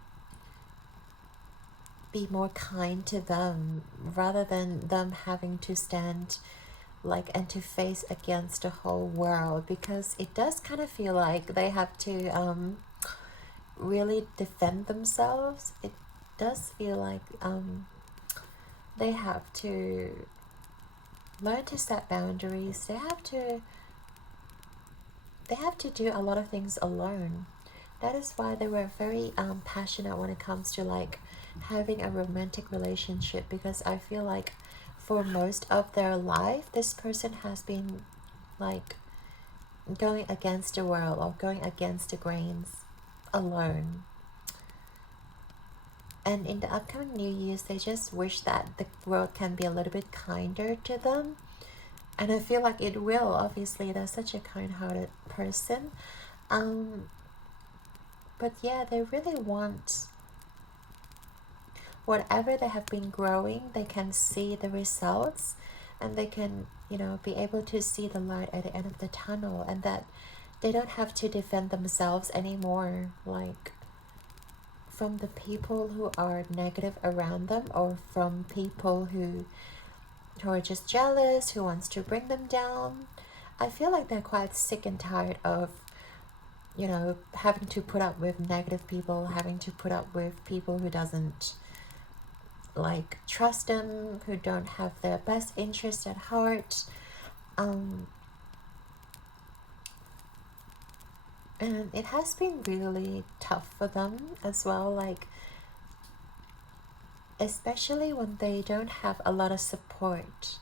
be more kind to them, rather than them having to stand like and to face against the whole world, because it does kind of feel like they have to really defend themselves. It does feel like they have to learn to set boundaries. They have to do a lot of things alone. That is why they were very passionate when it comes to like having a romantic relationship, because I feel like for most of their life, this person has been like going against the world or going against the grains alone. And in the upcoming New Year's, they just wish that the world can be a little bit kinder to them. And I feel like it will. Obviously, they're such a kind-hearted person. But yeah, they really want whatever they have been growing, they can see the results, and they can, you know, be able to see the light at the end of the tunnel, and that they don't have to defend themselves anymore, like from the people who are negative around them, or from people who are just jealous, who wants to bring them down. I feel like they're quite sick and tired of, you know, having to put up with negative people, having to put up with people who doesn't like trust them, who don't have their best interest at heart. And it has been really tough for them as well, like especially when they don't have a lot of support.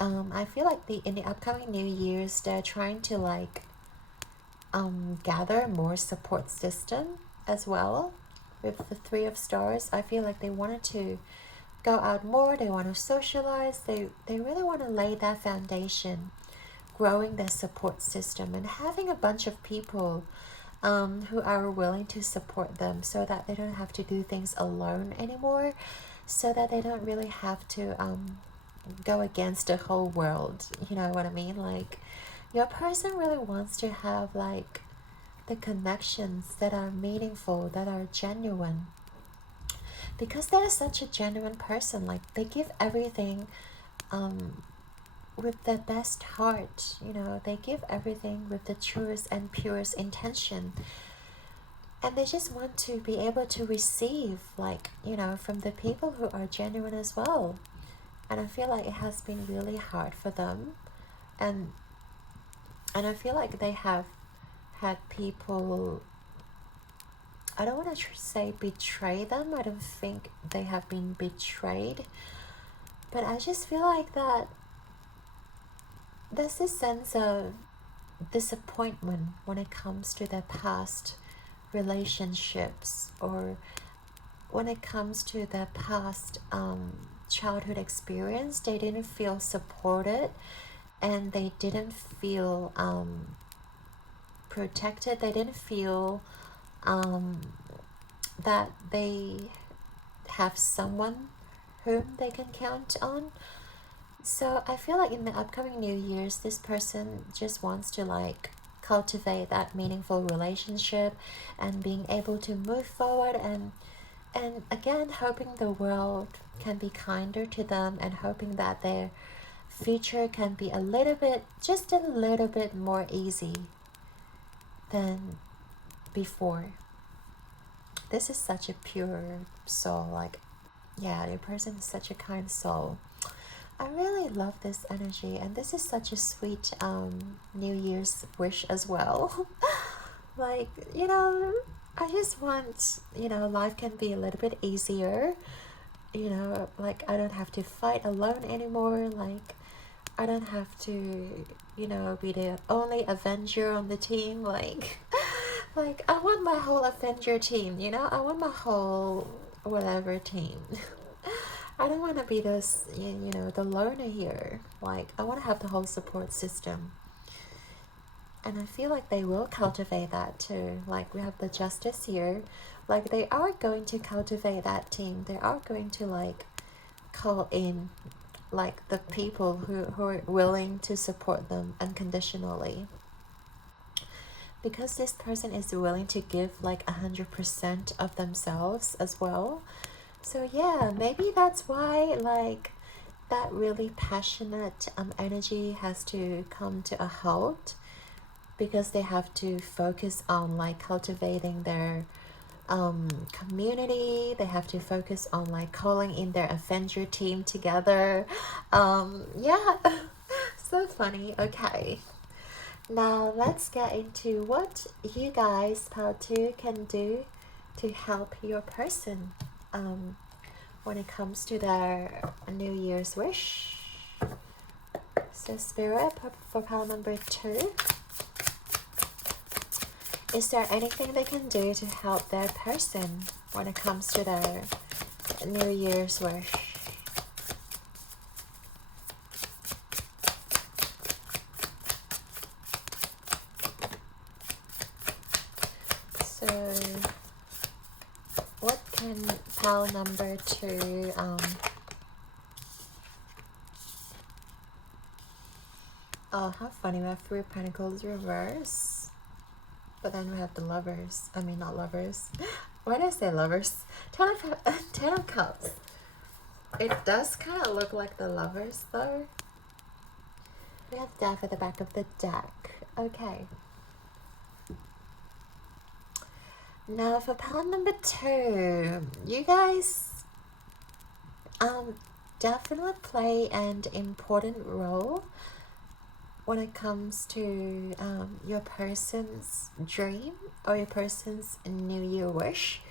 I feel like in the upcoming New Year's, they're trying to like gather more support system as well. With the Three of Stars, I feel like they wanted to go out more, they want to socialize, they really want to lay that foundation, growing their support system and having a bunch of people who are willing to support them, so that they don't have to do things alone anymore, so that they don't really have to go against the whole world. You know what I mean? Like, your person really wants to have like the connections that are meaningful, that are genuine, because they're such a genuine person. Like, they give everything with their best heart, you know, they give everything with the truest and purest intention, and they just want to be able to receive, like, you know, from the people who are genuine as well. And I feel like it has been really hard for them, and I feel like they have had people, I don't want to say betray them, I don't think they have been betrayed, but I just feel like that there's this sense of disappointment when it comes to their past relationships, or when it comes to their past childhood experience. They didn't feel supported, and they didn't feel protected. They didn't feel that they have someone whom they can count on. So I feel like in the upcoming New Year's, this person just wants to like cultivate that meaningful relationship and being able to move forward, and again hoping the world can be kinder to them, and hoping that their future can be a little bit, just a little bit more easy than before. This is such a pure soul, like Yeah, your person is such a kind soul. I really love this energy, and this is such a sweet New Year's wish as well. Like, I just want, life can be a little bit easier. Like, I don't have to fight alone anymore. Like, I don't have to, be the only Avenger on the team. Like, like I want my whole Avenger team. I want my whole whatever team. I don't want to be this, the loner here. Like, I want to have the whole support system. And I feel like they will cultivate that too. Like, we have the Justice here. Like, they are going to cultivate that team. They are going to, like, call in, like, the people who are willing to support them unconditionally. Because this person is willing to give, like, 100% of themselves as well. So yeah, maybe that's why, like, that really passionate energy has to come to a halt, because they have to focus on, like, cultivating their community. They have to focus on, like, calling in their Avenger team together. Yeah. So funny. Okay, now let's get into what you guys, part 2, can do to help your person when it comes to their New Year's wish. So Spirit, for pile number 2, is there anything they can do to help their person when it comes to their New Year's wish? So what can pile number 2 oh, how funny, we have 3 of Pentacles reverse, but then we have the Lovers. I mean, not lovers. Why did I say lovers? Ten of Cups. It does kind of look like the Lovers though. We have Death at the back of the deck. Okay. Now for pile number 2, you guys definitely play an important role when it comes to your person's dream or your person's New Year wish.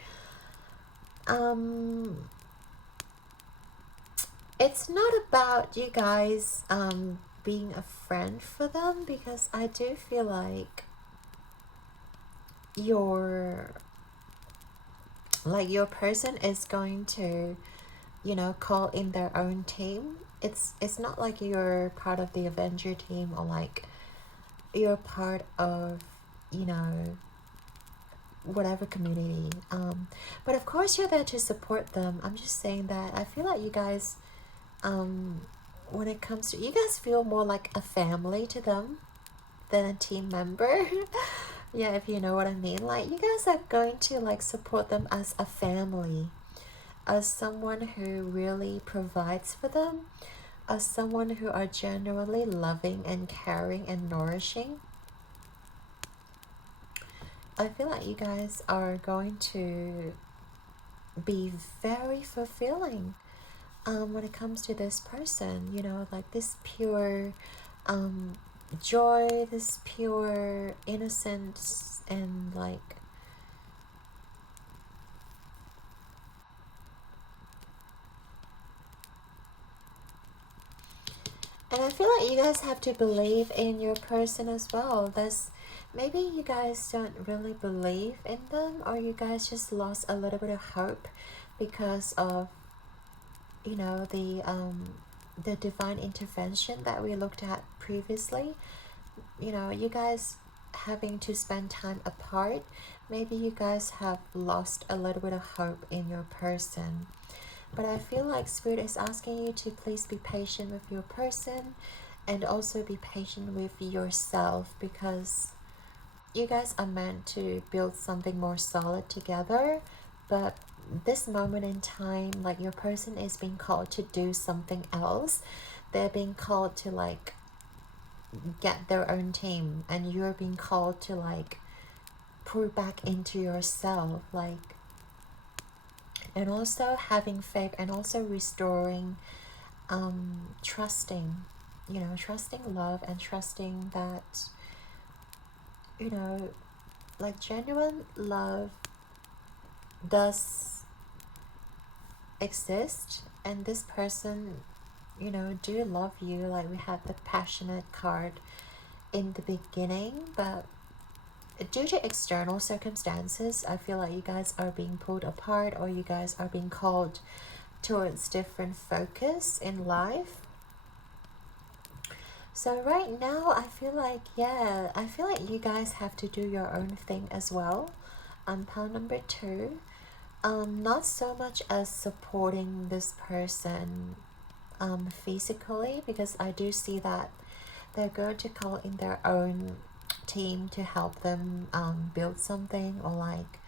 It's not about you guys being a friend for them, because I do feel like your person is going to, call in their own team. It's not like you're part of the Avenger team, or like you're part of, whatever community. But of course you're there to support them. I'm just saying that I feel like you guys, when it comes to, you guys feel more like a family to them than a team member. Yeah, if you know what I mean. Like, you guys are going to, like, support them as a family, as someone who really provides for them, as someone who are genuinely loving and caring and nourishing. I feel like you guys are going to be very fulfilling when it comes to this person, like this pure joy, this pure innocence, and like and I feel like you guys have to believe in your person as well. Maybe you guys don't really believe in them, or you guys just lost a little bit of hope because of the divine intervention that we looked at previously. You guys having to spend time apart, maybe you guys have lost a little bit of hope in your person. But I feel like Spirit is asking you to please be patient with your person, and also be patient with yourself, because you guys are meant to build something more solid together. But this moment in time, like, your person is being called to do something else. They're being called to, like, get their own team, and you're being called to, like, pour back into yourself. Like, and also having faith, and also restoring, trusting, trusting love, and trusting that, like genuine love does exist, and this person, do love you. Like we had the passionate card in the beginning, but due to external circumstances, I feel like you guys are being pulled apart, or you guys are being called towards different focus in life. So right now, I feel like, you guys have to do your own thing as well. Pile number 2, not so much as supporting this person physically, because I do see that they're going to call in their own team to help them build something, or like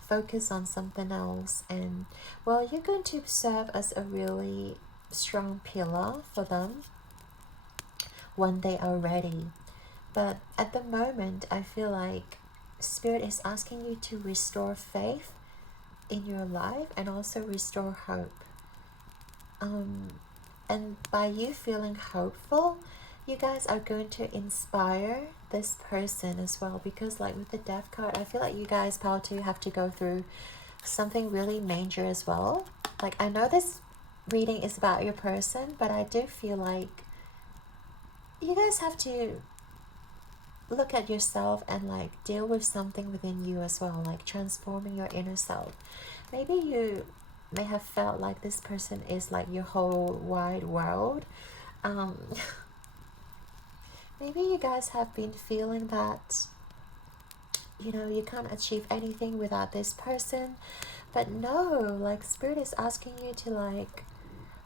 focus on something else. And well, you're going to serve as a really strong pillar for them when they are ready. But at the moment, I feel like Spirit is asking you to restore faith in your life, and also restore hope. And by you feeling hopeful, you guys are going to inspire this person as well, because like with the Death card, I feel like you guys probably have to go through something really major as well. Like, I know this reading is about your person, but I do feel like you guys have to look at yourself and like deal with something within you as well, like transforming your inner self. Maybe you may have felt like this person is like your whole wide world. Maybe you guys have been feeling that, you can't achieve anything without this person. But no, like Spirit is asking you to like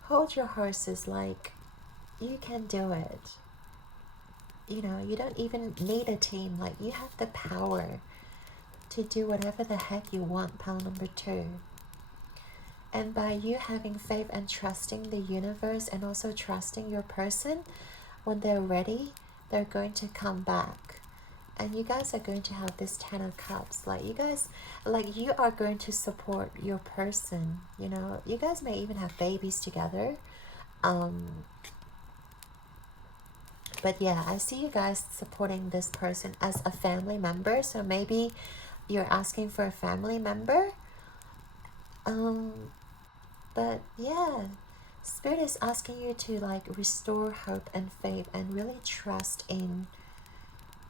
hold your horses, like you can do it. You don't even need a team. Like, you have the power to do whatever the heck you want, pile number 2. And by you having faith and trusting the universe, and also trusting your person, when they're ready, they're going to come back. And you guys are going to have this 10 of Cups. Like, you guys, like, you are going to support your person. You guys may even have babies together. But yeah, I see you guys supporting this person as a family member. So maybe you're asking for a family member. But yeah, Spirit is asking you to like restore hope and faith, and really trust in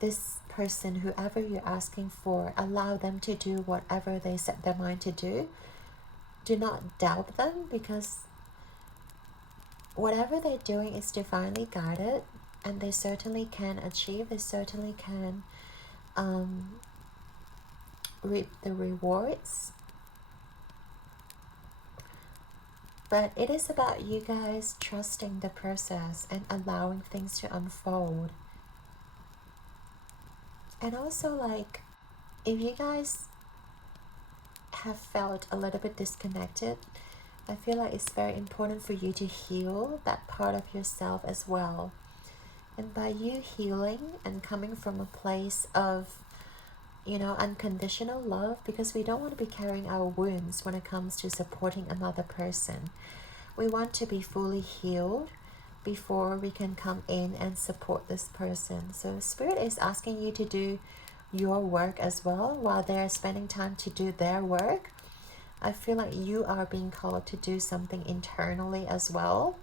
this person, whoever you're asking for. Allow them to do whatever they set their mind to do. Do not doubt them, because whatever they're doing is divinely guided. And they certainly can achieve, they certainly can reap the rewards. But it is about you guys trusting the process and allowing things to unfold. And also, like, if you guys have felt a little bit disconnected, I feel like it's very important for you to heal that part of yourself as well. And by you healing and coming from a place of, unconditional love, because we don't want to be carrying our wounds when it comes to supporting another person. We want to be fully healed before we can come in and support this person. So Spirit is asking you to do your work as well, while they're spending time to do their work. I feel like you are being called to do something internally as well.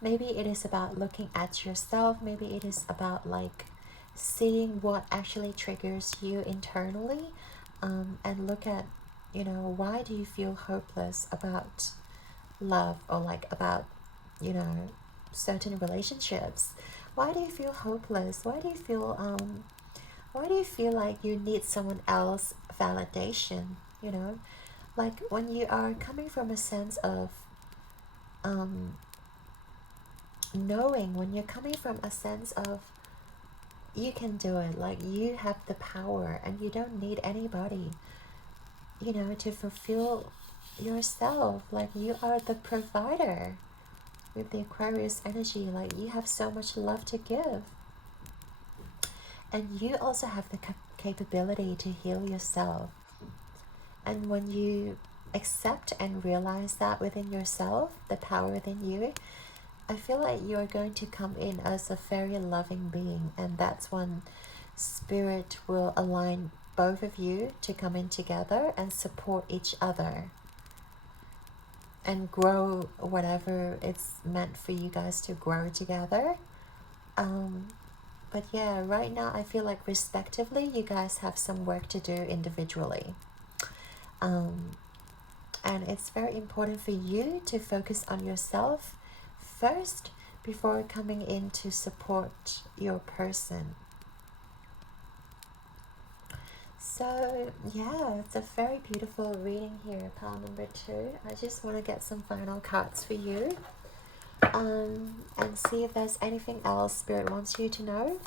Maybe it is about looking at yourself. Maybe it is about like seeing what actually triggers you internally, and look at, why do you feel hopeless about love, or like about, certain relationships? Why do you feel hopeless? Why do you feel like you need someone else validation? Like when you are coming from a sense of knowing, when you're coming from a sense of you can do it, like you have the power and you don't need anybody, to fulfill yourself. Like you are the provider with the Aquarius energy. Like you have so much love to give, and you also have the capability to heal yourself. And when you accept and realize that within yourself, the power within you, I feel like you're going to come in as a very loving being, and that's when spirit will align both of you to come in together and support each other and grow whatever it's meant for you guys to grow together. But yeah, right now I feel like respectively you guys have some work to do individually. And it's very important for you to focus on yourself first before coming in to support your person. So yeah, it's a very beautiful reading here, pile number 2. I just want to get some final cards for you, and see if there's anything else Spirit wants you to know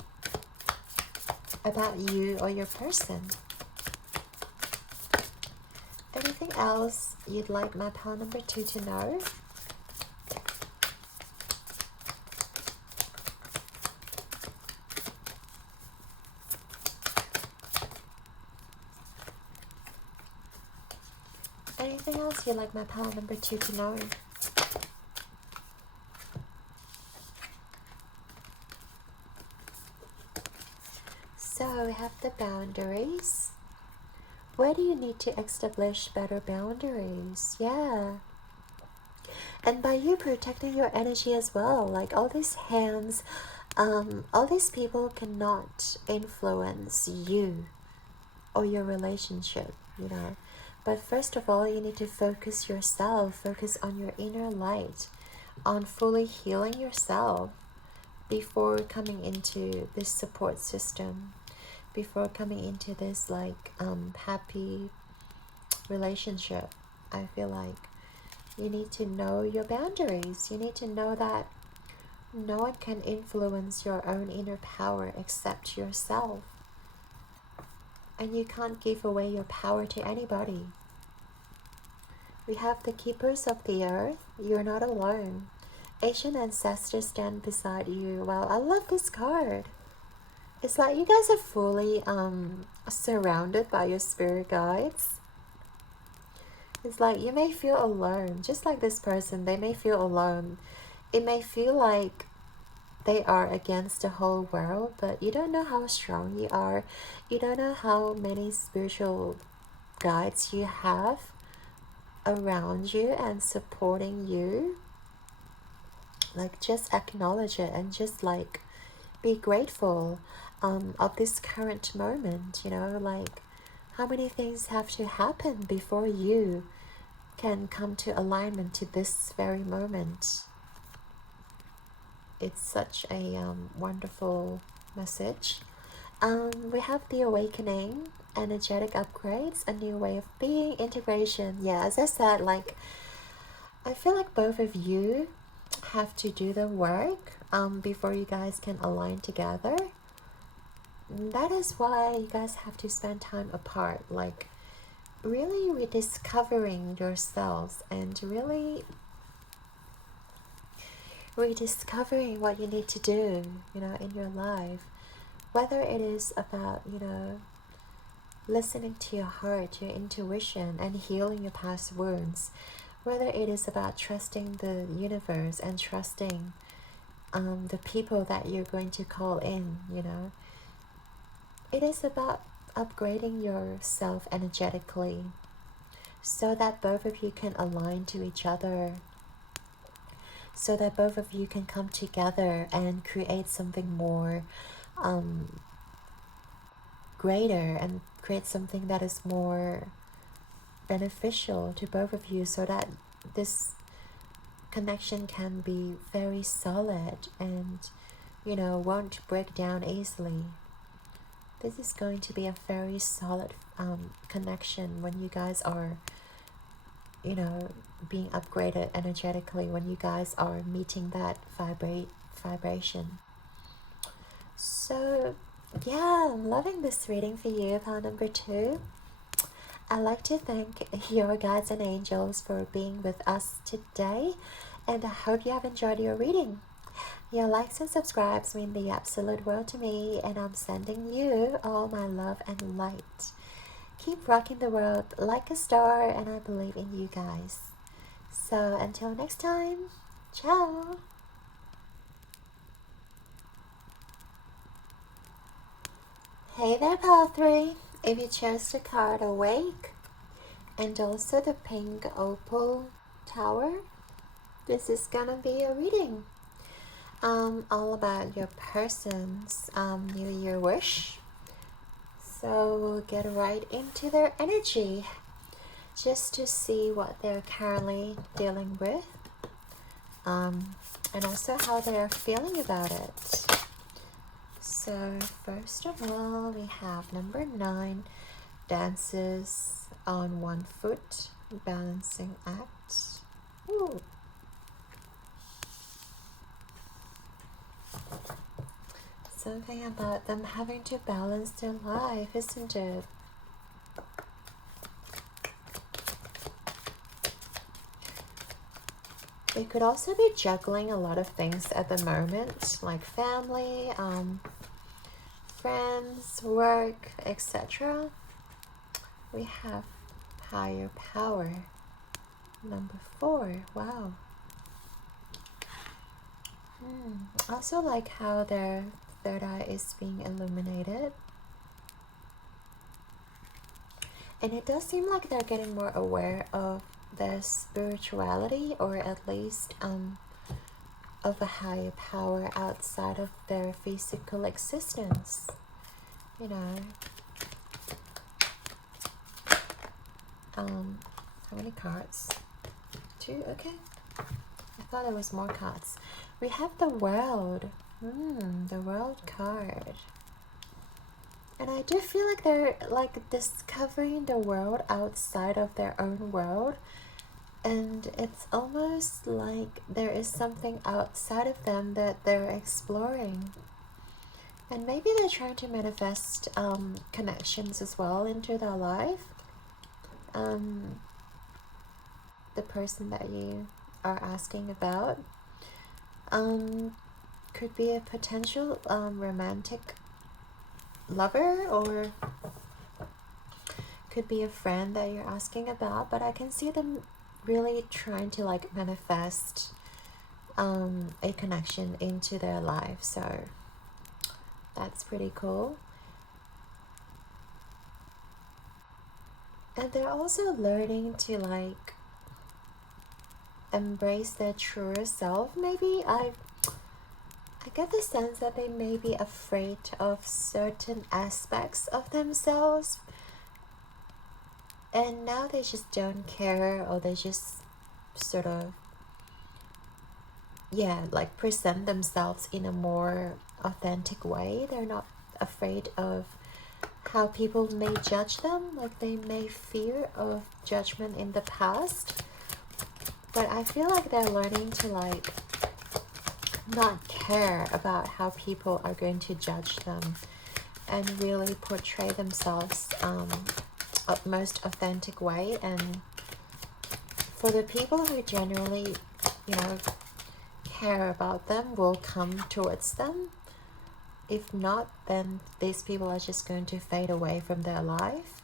about you or your person. Anything else you'd like my pile number 2 to know? Anything else you'd like my pile number 2 to know? So we have the boundaries. Where do you need to establish better boundaries? Yeah. And by you protecting your energy as well, like all these hands, all these people cannot influence you or your relationship, you know. But first of all, you need to focus yourself, focus on your inner light, on fully healing yourself before coming into this support system, before coming into this like happy relationship. I feel like you need to know your boundaries. You need to know that no one can influence your own inner power except yourself. And you can't give away your power to anybody. We have the keepers of the earth. You're not alone. Ancient ancestors stand beside you. Wow, I love this card. It's like you guys are fully surrounded by your spirit guides. It's like you may feel alone, just like this person. They may feel alone. It may feel like they are against the whole world, but you don't know how strong you are. You don't know how many spiritual guides you have around you and supporting you. Like, just acknowledge it and just like be grateful of this current moment, you know, like how many things have to happen before you can come to alignment to this very moment. It's such a wonderful message. We have the awakening, energetic upgrades, a new way of being, integration. Yeah, as I said, like I feel like both of you have to do the work before you guys can align together. That is why you guys have to spend time apart, like really rediscovering yourselves and really rediscovering what you need to do, you know, in your life. Whether it is about, you know, listening to your heart, your intuition, and healing your past wounds. Whether it is about trusting the universe and trusting the people that you're going to call in, you know. It is about upgrading yourself energetically so that both of you can align to each other, so that both of you can come together and create something more greater and create something that is more beneficial to both of you, so that this connection can be very solid and, you know, won't break down easily. This is going to be a very solid connection when you guys are, you know, being upgraded energetically, when you guys are meeting that vibration. So yeah, I'm loving this reading for you, pile number 2. I'd like to thank your guides and angels for being with us today, and I hope you have enjoyed your reading. Your likes and subscribes mean the absolute world to me, and I'm sending you all my love and light. keep rocking the world like a star, and I believe in you guys. So until next time, ciao! Hey there, Pile 3. If you chose the card Awake and also the pink opal tower, this is gonna be a reading. All about your person's New Year wish. So we'll get right into their energy just to see what they're currently dealing with, and also how they're feeling about it. So first of all, we have number 9, dances on one foot, balancing act. Ooh. Something about them having to balance their life, isn't it? They could also be juggling a lot of things at the moment, like family, friends, work, etc. We have higher power. Number 4, wow. Also like how their third eye is being illuminated. And it does seem like they're getting more aware of their spirituality, or at least of a higher power outside of their physical existence. You know. How many cards? 2, okay. I thought there was more cards. We have the World. The World card. And I do feel like they're like discovering the world outside of their own world. And it's almost like there is something outside of them that they're exploring. And maybe they're trying to manifest connections as well into their life. The person that you are asking about could be a potential romantic lover, or could be a friend that you're asking about, but I can see them really trying to like manifest a connection into their life. So that's pretty cool. And they're also learning to like embrace their truer self. Maybe I get the sense that they may be afraid of certain aspects of themselves, and now they just don't care, or they just sort of like present themselves in a more authentic way. They're not afraid of how people may judge them, like they may fear of judgment in the past, but I feel like they're learning to like not care about how people are going to judge them, and really portray themselves most authentic way. And for the people who generally, you know, care about them, will come towards them. If not, then these people are just going to fade away from their life.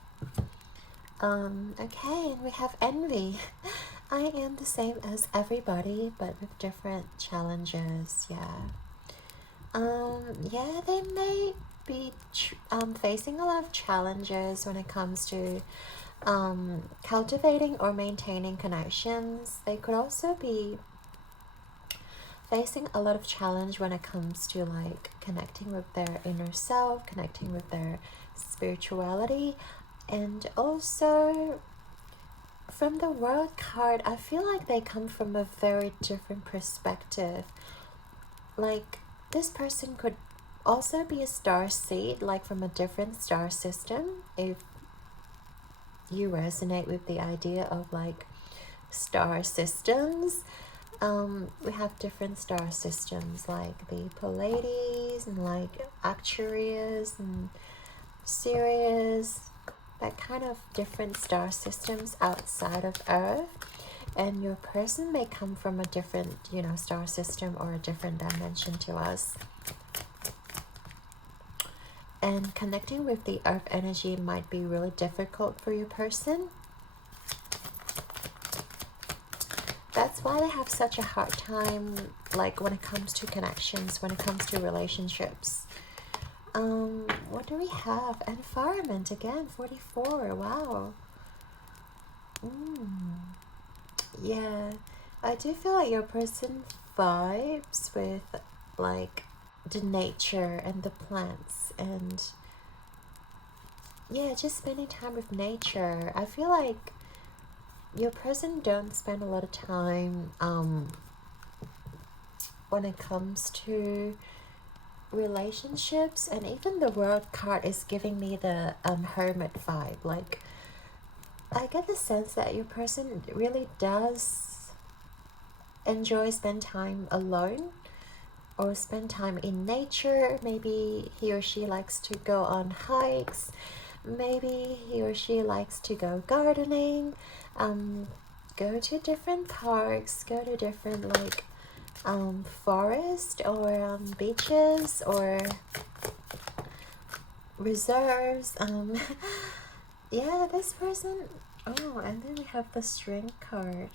Okay, and we have envy. I am the same as everybody, but with different challenges. They may be facing a lot of challenges when it comes to cultivating or maintaining connections. They could also be facing a lot of challenge when it comes to like connecting with their inner self, connecting with their spirituality. And also from the World card, I feel like they come from a very different perspective. Like this person could also be a star seed, like from a different star system, if you resonate with the idea of like star systems. We have different star systems, like the Pleiades and like Actuarius and Sirius, that kind of different star systems outside of Earth. And your person may come from a different, you know, star system or a different dimension to us. And connecting with the earth energy might be really difficult for your person. That's why they have such a hard time, like when it comes to connections, when it comes to relationships. What do we have? Environment again, 44. Wow. Yeah, I do feel like your person vibes with like the nature and the plants, and yeah, just spending time with nature. I feel like your person don't spend a lot of time when it comes to relationships, and even the world card is giving me the hermit vibe. Like, I get the sense that your person really does enjoy spend time alone or spend time in nature. Maybe he or she likes to go on hikes, maybe he or she likes to go gardening, go to different parks, go to different like forest or beaches or reserves. Yeah, this person. Oh, and then we have the Strength card,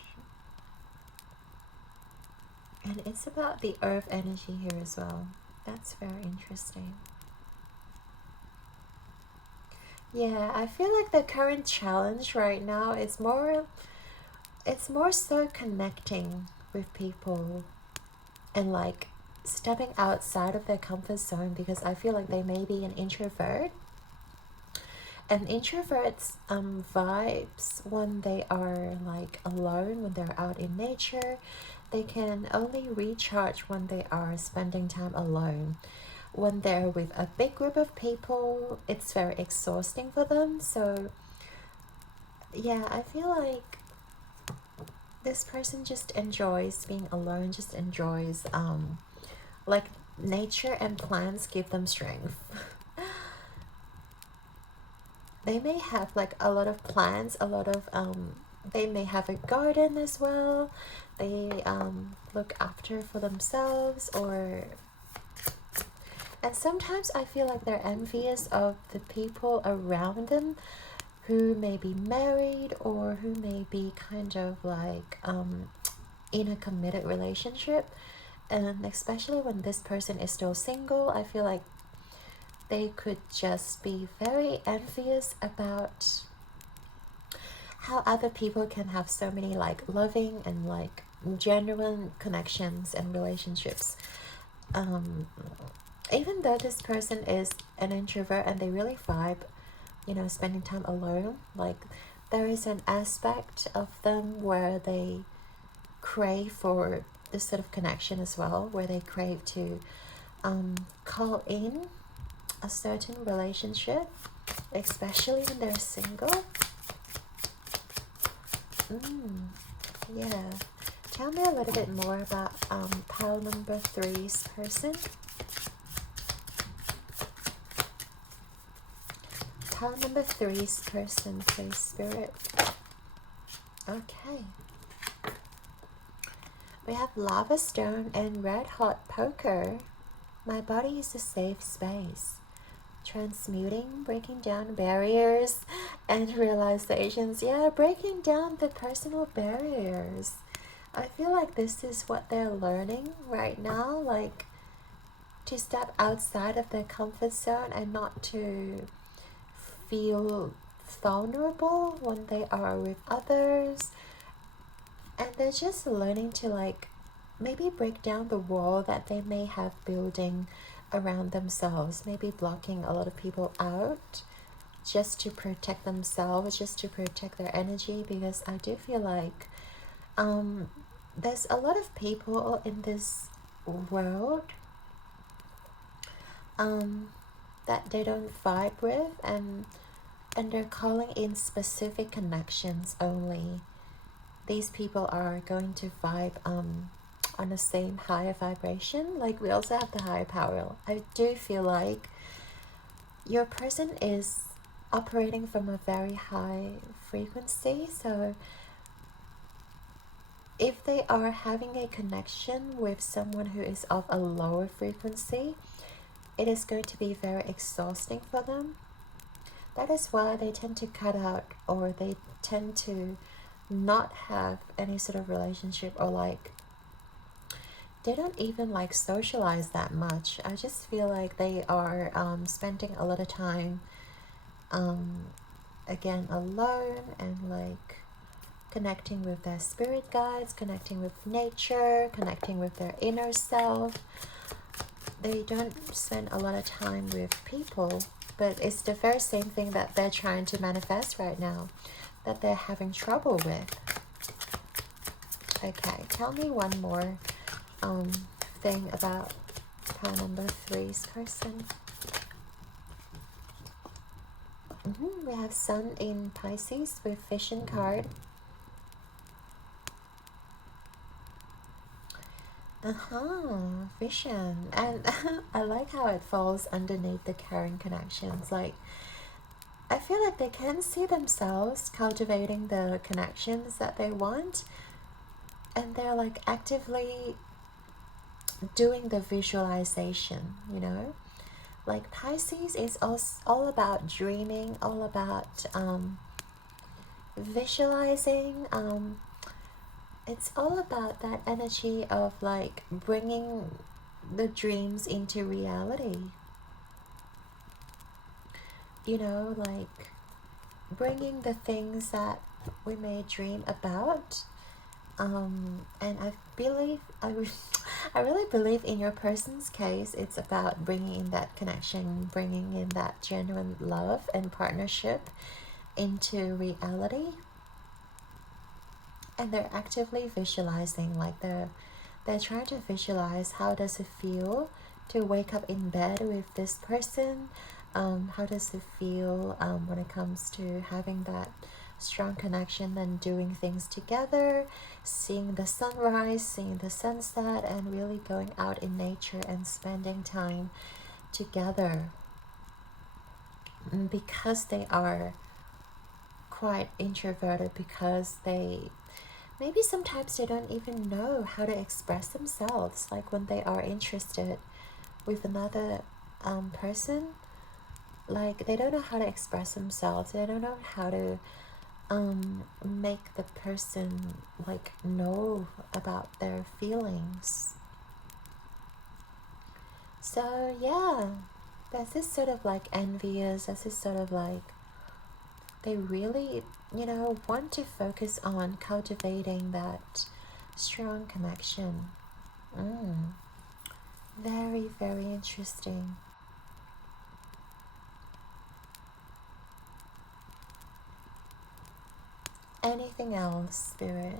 and it's about the earth energy here as well. That's very interesting. Yeah, I feel like the current challenge right now is more, it's more so connecting with people and like stepping outside of their comfort zone, because I feel like they may be an introvert, and introverts vibes when they are like alone, when they're out in nature. They can only recharge when they are spending time alone. When they're with a big group of people, it's very exhausting for them. So yeah, I feel like this person just enjoys being alone, just enjoys like nature and plants give them strength. They may have like a lot of plants, a lot of they may have a garden as well. They look after for themselves, or and sometimes I feel like they're envious of the people around them who may be married or who may be kind of like in a committed relationship. And especially when this person is still single, I feel like they could just be very envious about how other people can have so many like loving and like genuine connections and relationships. Even though this person is an introvert and they really vibe, you know, spending time alone, like there is an aspect of them where they crave for this sort of connection as well, where they crave to call in a certain relationship, especially when they're single. Yeah. Tell me a little bit more about pile number 3's person. Pile number 3's person, please, Spirit. Okay. We have lava stone and red hot poker. My body is a safe space. Transmuting, breaking down barriers and realizations. Yeah, breaking down the personal barriers. I feel like this is what they're learning right now, like to step outside of their comfort zone and not to feel vulnerable when they are with others. And they're just learning to like maybe break down the wall that they may have building around themselves, maybe blocking a lot of people out just to protect themselves, just to protect their energy. Because I do feel like there's a lot of people in this world that they don't vibe with, and they're calling in specific connections only. These people are going to vibe on the same higher vibration. Like, we also have the higher power. I do feel like your person is operating from a very high frequency. So if they are having a connection with someone who is of a lower frequency, it is going to be very exhausting for them. That is why they tend to cut out, or they tend to not have any sort of relationship, or like they don't even like socialize that much. I just feel like they are spending a lot of time again alone, and like connecting with their spirit guides, connecting with nature, connecting with their inner self. They don't spend a lot of time with people, but it's the very same thing that they're trying to manifest right now, that they're having trouble with. Okay, tell me one more thing about pile number 3's person. We have Sun in Pisces with Vision card. Vision. And I like how it falls underneath the caring connections. Like, I feel like they can see themselves cultivating the connections that they want, and they're like actively doing the visualization, you know? Like Pisces is all about dreaming, all about visualizing. It's all about that energy of like bringing the dreams into reality. You know, like bringing the things that we may dream about. And I really believe in your person's case, it's about bringing in that connection, bringing in that genuine love and partnership into reality. And they're actively visualizing, like they're trying to visualize how does it feel to wake up in bed with this person. How does it feel when it comes to having that strong connection and doing things together, seeing the sunrise, seeing the sunset, and really going out in nature and spending time together. Because they are quite introverted, because maybe sometimes they don't even know how to express themselves, like when they are interested with another person, like they don't know how to express themselves, they don't know how to make the person like know about their feelings. So yeah, there's this sort of like envious, there's this sort of like they really, you know, want to focus on cultivating that strong connection. Very, very interesting. Anything else, Spirit?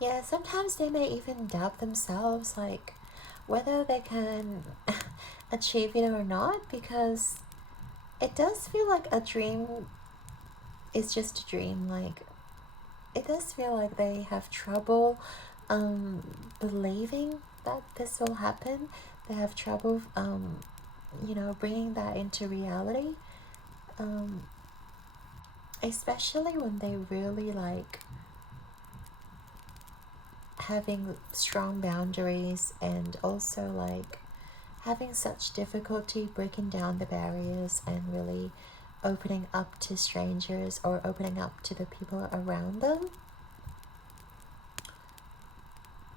Yeah, sometimes they may even doubt themselves, like whether they can achieve it or not, because it does feel like a dream is just a dream. Like it does feel like they have trouble believing that this will happen. They have trouble you know, bringing that into reality, especially when they really like having strong boundaries, and also like having such difficulty breaking down the barriers and really opening up to strangers or opening up to the people around them.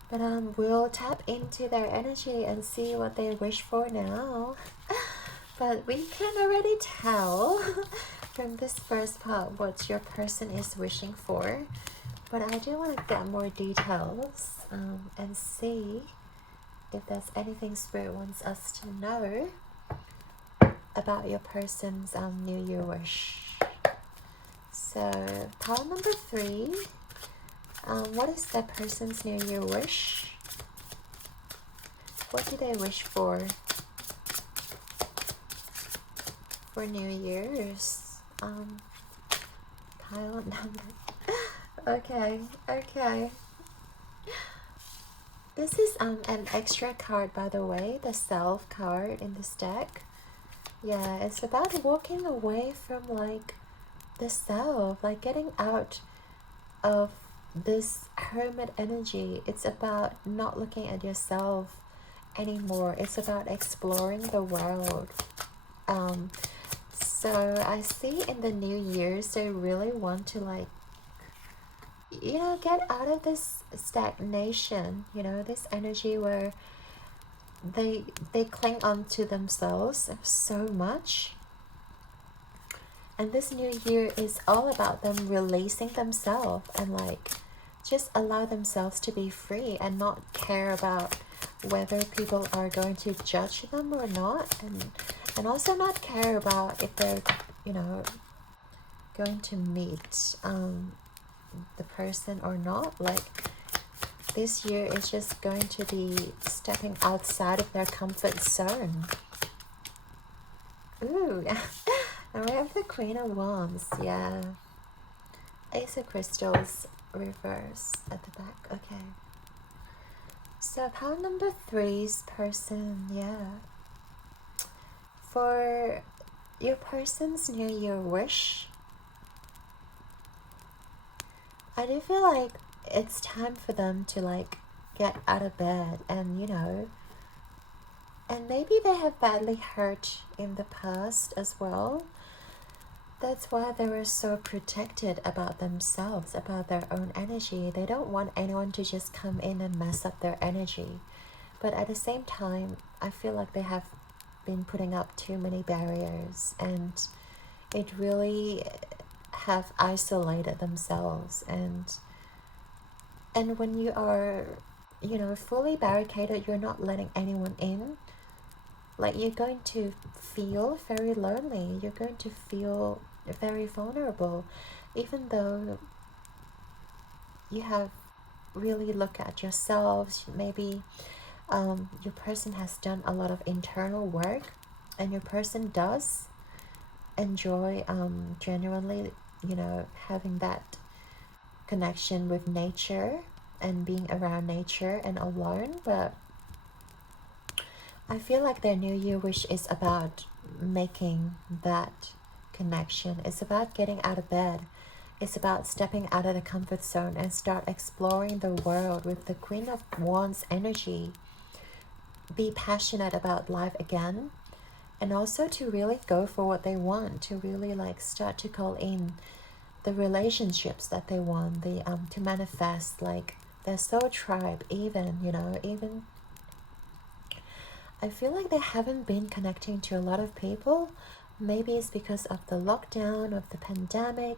But we'll tap into their energy and see what they wish for now. But we can already tell from this first part what your person is wishing for. But I do want to get more details and see if there's anything Spirit wants us to know about your person's New Year wish. So, pile number 3. What is that person's New Year wish? What do they wish for New Year's? Pile number. Okay. This is an extra card, by the way, the Self card in this deck. Yeah, it's about walking away from like the self, like getting out of this hermit energy. It's about not looking at yourself anymore. It's about exploring the world. So I see in the new years they really want to like, you know, get out of this stagnation, you know, this energy where they cling on to themselves so much. And this new year is all about them releasing themselves and like just allow themselves to be free and not care about whether people are going to judge them or not, and also not care about if they're, you know, going to meet the person or not. Like this year is just going to be stepping outside of their comfort zone. Ooh, and we have the Queen of Wands, yeah. Ace of Crystals reverse at the back, okay. So pile number 3's person, yeah. For your person's New Year wish, I do feel like it's time for them to like get out of bed and, you know, and maybe they have badly hurt in the past as well. That's why they were so protected about themselves, about their own energy. They don't want anyone to just come in and mess up their energy. But at the same time, I feel like they have been putting up too many barriers, and it really have isolated themselves. And when you are, you know, fully barricaded, you're not letting anyone in. Like you're going to feel very lonely. You're going to feel very vulnerable, even though you have really looked at yourselves. Maybe your person has done a lot of internal work, and your person does enjoy genuinely, you know, having that connection with nature and being around nature and alone. But I feel like their New Year wish is about making that connection. It's about getting out of bed. It's about stepping out of the comfort zone and start exploring the world with the Queen of Wands energy. Be passionate about life again, and also to really go for what they want, to really like start to call in the relationships that they want, the to manifest like their soul tribe, even, you know, even I feel like they haven't been connecting to a lot of people. Maybe it's because of the lockdown, of the pandemic.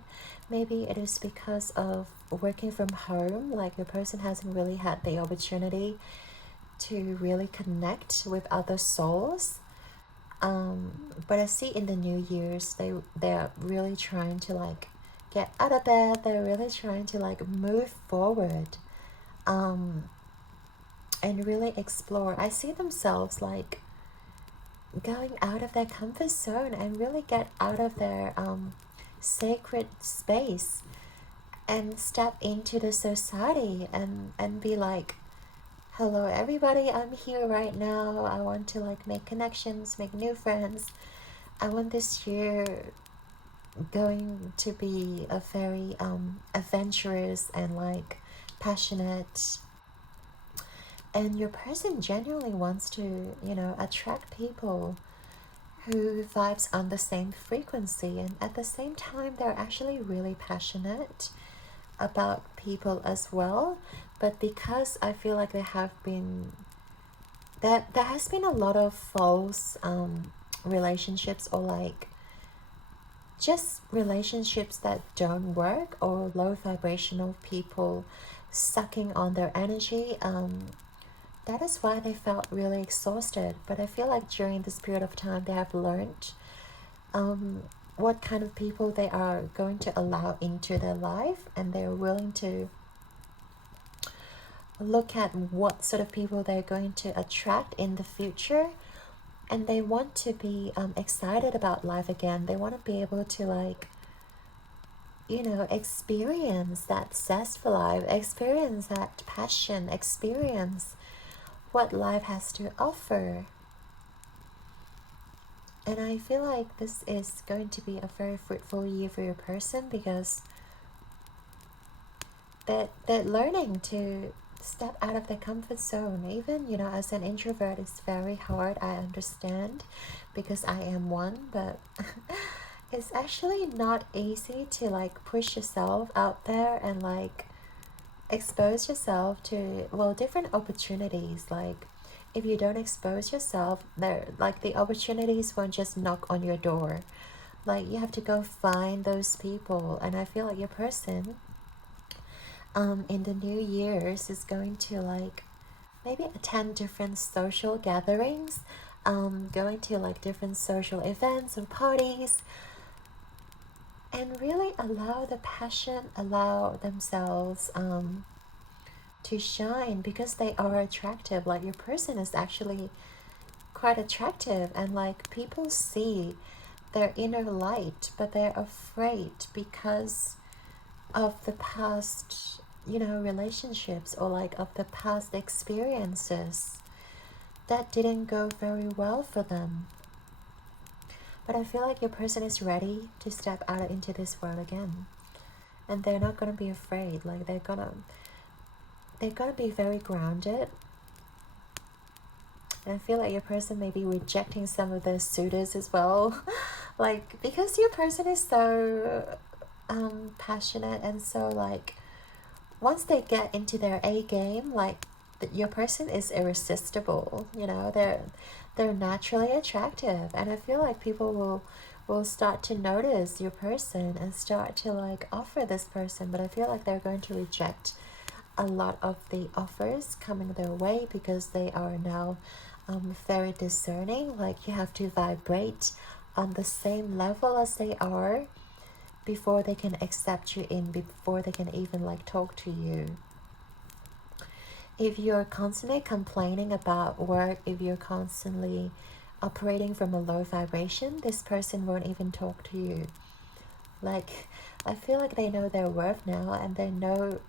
Maybe it is because of working from home. Like your person hasn't really had the opportunity to really connect with other souls. But I see in the New Year's, they're really trying to like get out of bed. They're really trying to like move forward. And really explore. I see themselves like going out of their comfort zone and really get out of their sacred space and step into the society and be like, hello everybody, I'm here right now. I want to like make connections, make new friends. I want this year going to be a very adventurous and like passionate. And your person genuinely wants to, you know, attract people who vibes on the same frequency, and at the same time they're actually really passionate about people as well. But because I feel like there has been a lot of false relationships, or like just relationships that don't work, or low vibrational people sucking on their energy, that is why they felt really exhausted. But I feel like during this period of time they have learned what kind of people they are going to allow into their life, and they're willing to look at what sort of people they're going to attract in the future. And they want to be excited about life again. They want to be able to like, you know, experience that zest for life, experience that passion, experience what life has to offer. And I feel like this is going to be a very fruitful year for your person, because they're learning to step out of their comfort zone. Even, you know, as an introvert, it's very hard, I understand, because I am one, but it's actually not easy to like push yourself out there and like expose yourself to, well, different opportunities. Like if you don't expose yourself, there, like, the opportunities won't just knock on your door. Like you have to go find those people. And I feel like your person in the new years is going to like maybe attend different social gatherings, going to like different social events or parties, and really allow the passion, allow themselves to shine, because they are attractive. Like your person is actually quite attractive, and like people see their inner light, but they're afraid because of the past, you know, relationships, or like of the past experiences that didn't go very well for them. But I feel like your person is ready to step out into this world again, and they're not gonna be afraid. Like they're gonna be very grounded. And I feel like your person may be rejecting some of the suitors as well. Like, because your person is so passionate, and so like once they get into their A game, like your person is irresistible. You know, they're naturally attractive, and I feel like people will start to notice your person and start to like offer this person. But I feel like they're going to reject a lot of the offers coming their way, because they are now very discerning. Like you have to vibrate on the same level as they are before they can accept you in, before they can even like talk to you. If you're constantly complaining about work, if you're constantly operating from a low vibration, this person won't even talk to you. Like, I feel like they know their worth now, and they know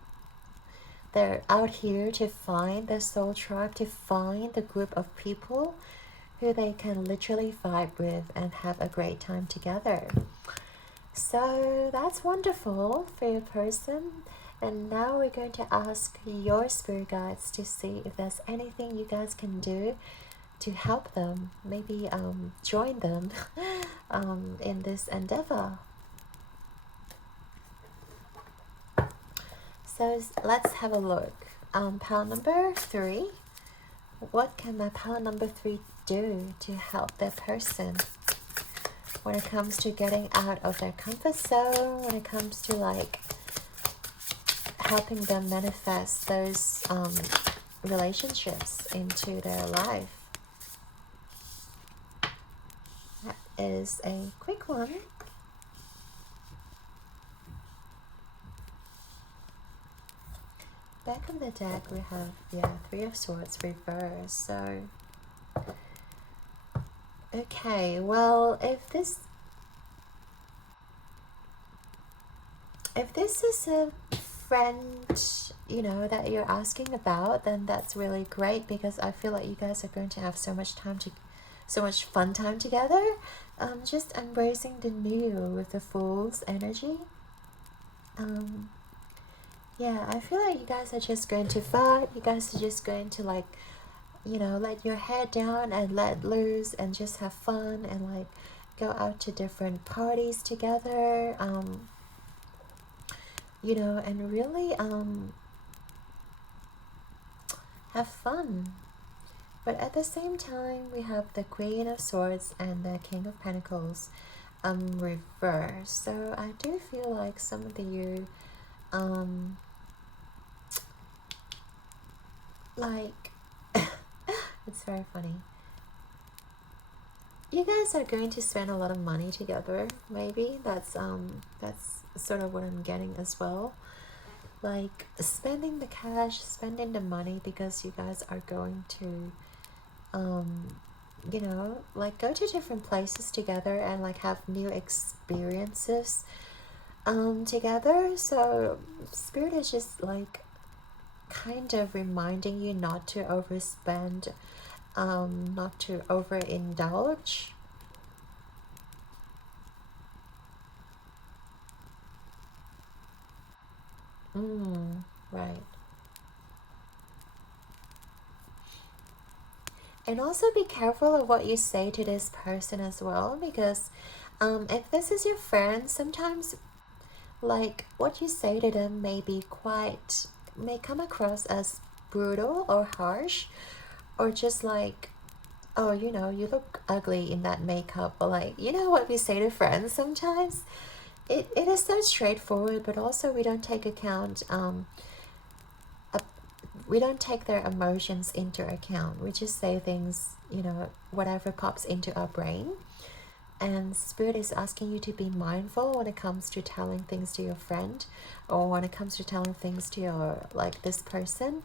they're out here to find their soul tribe, to find the group of people who they can literally vibe with and have a great time together. So that's wonderful for your person. And now we're going to ask your spirit guides to see if there's anything you guys can do to help them, maybe join them in this endeavor. So let's have a look. Pile number 3. What can my pile number 3 do to help their person when it comes to getting out of their comfort zone, when it comes to like helping them manifest those relationships into their life? That is a quick one. Back of the deck we have, 3 of Swords reversed. So okay, well, if this is a friend, you know, that you're asking about, then that's really great, because I feel like you guys are going to have so much fun time together. Just embracing the new with the Fool's energy. Yeah, I feel like you guys are just going to vibe. You guys are just going to like, you know, let your head down and let loose and just have fun and like go out to different parties together. You know, and really have fun. But at the same time, we have the Queen of Swords and the King of Pentacles reversed. So I do feel like some of you like it's very funny. You guys are going to spend a lot of money together, maybe. That's sort of what I'm getting as well. Like spending the cash, spending the money, because you guys are going to you know, like go to different places together and like have new experiences together. So Spirit is just like kind of reminding you not to overspend, not to overindulge. Right. And also be careful of what you say to this person as well, because if this is your friend, sometimes like what you say to them may come across as brutal or harsh, or just like, oh, you know, you look ugly in that makeup, or like, you know what we say to friends sometimes. It is so straightforward, but also we don't take account, we don't take their emotions into account. We just say things, you know, whatever pops into our brain. And Spirit is asking you to be mindful when it comes to telling things to your friend, or when it comes to telling things to your, like, this person.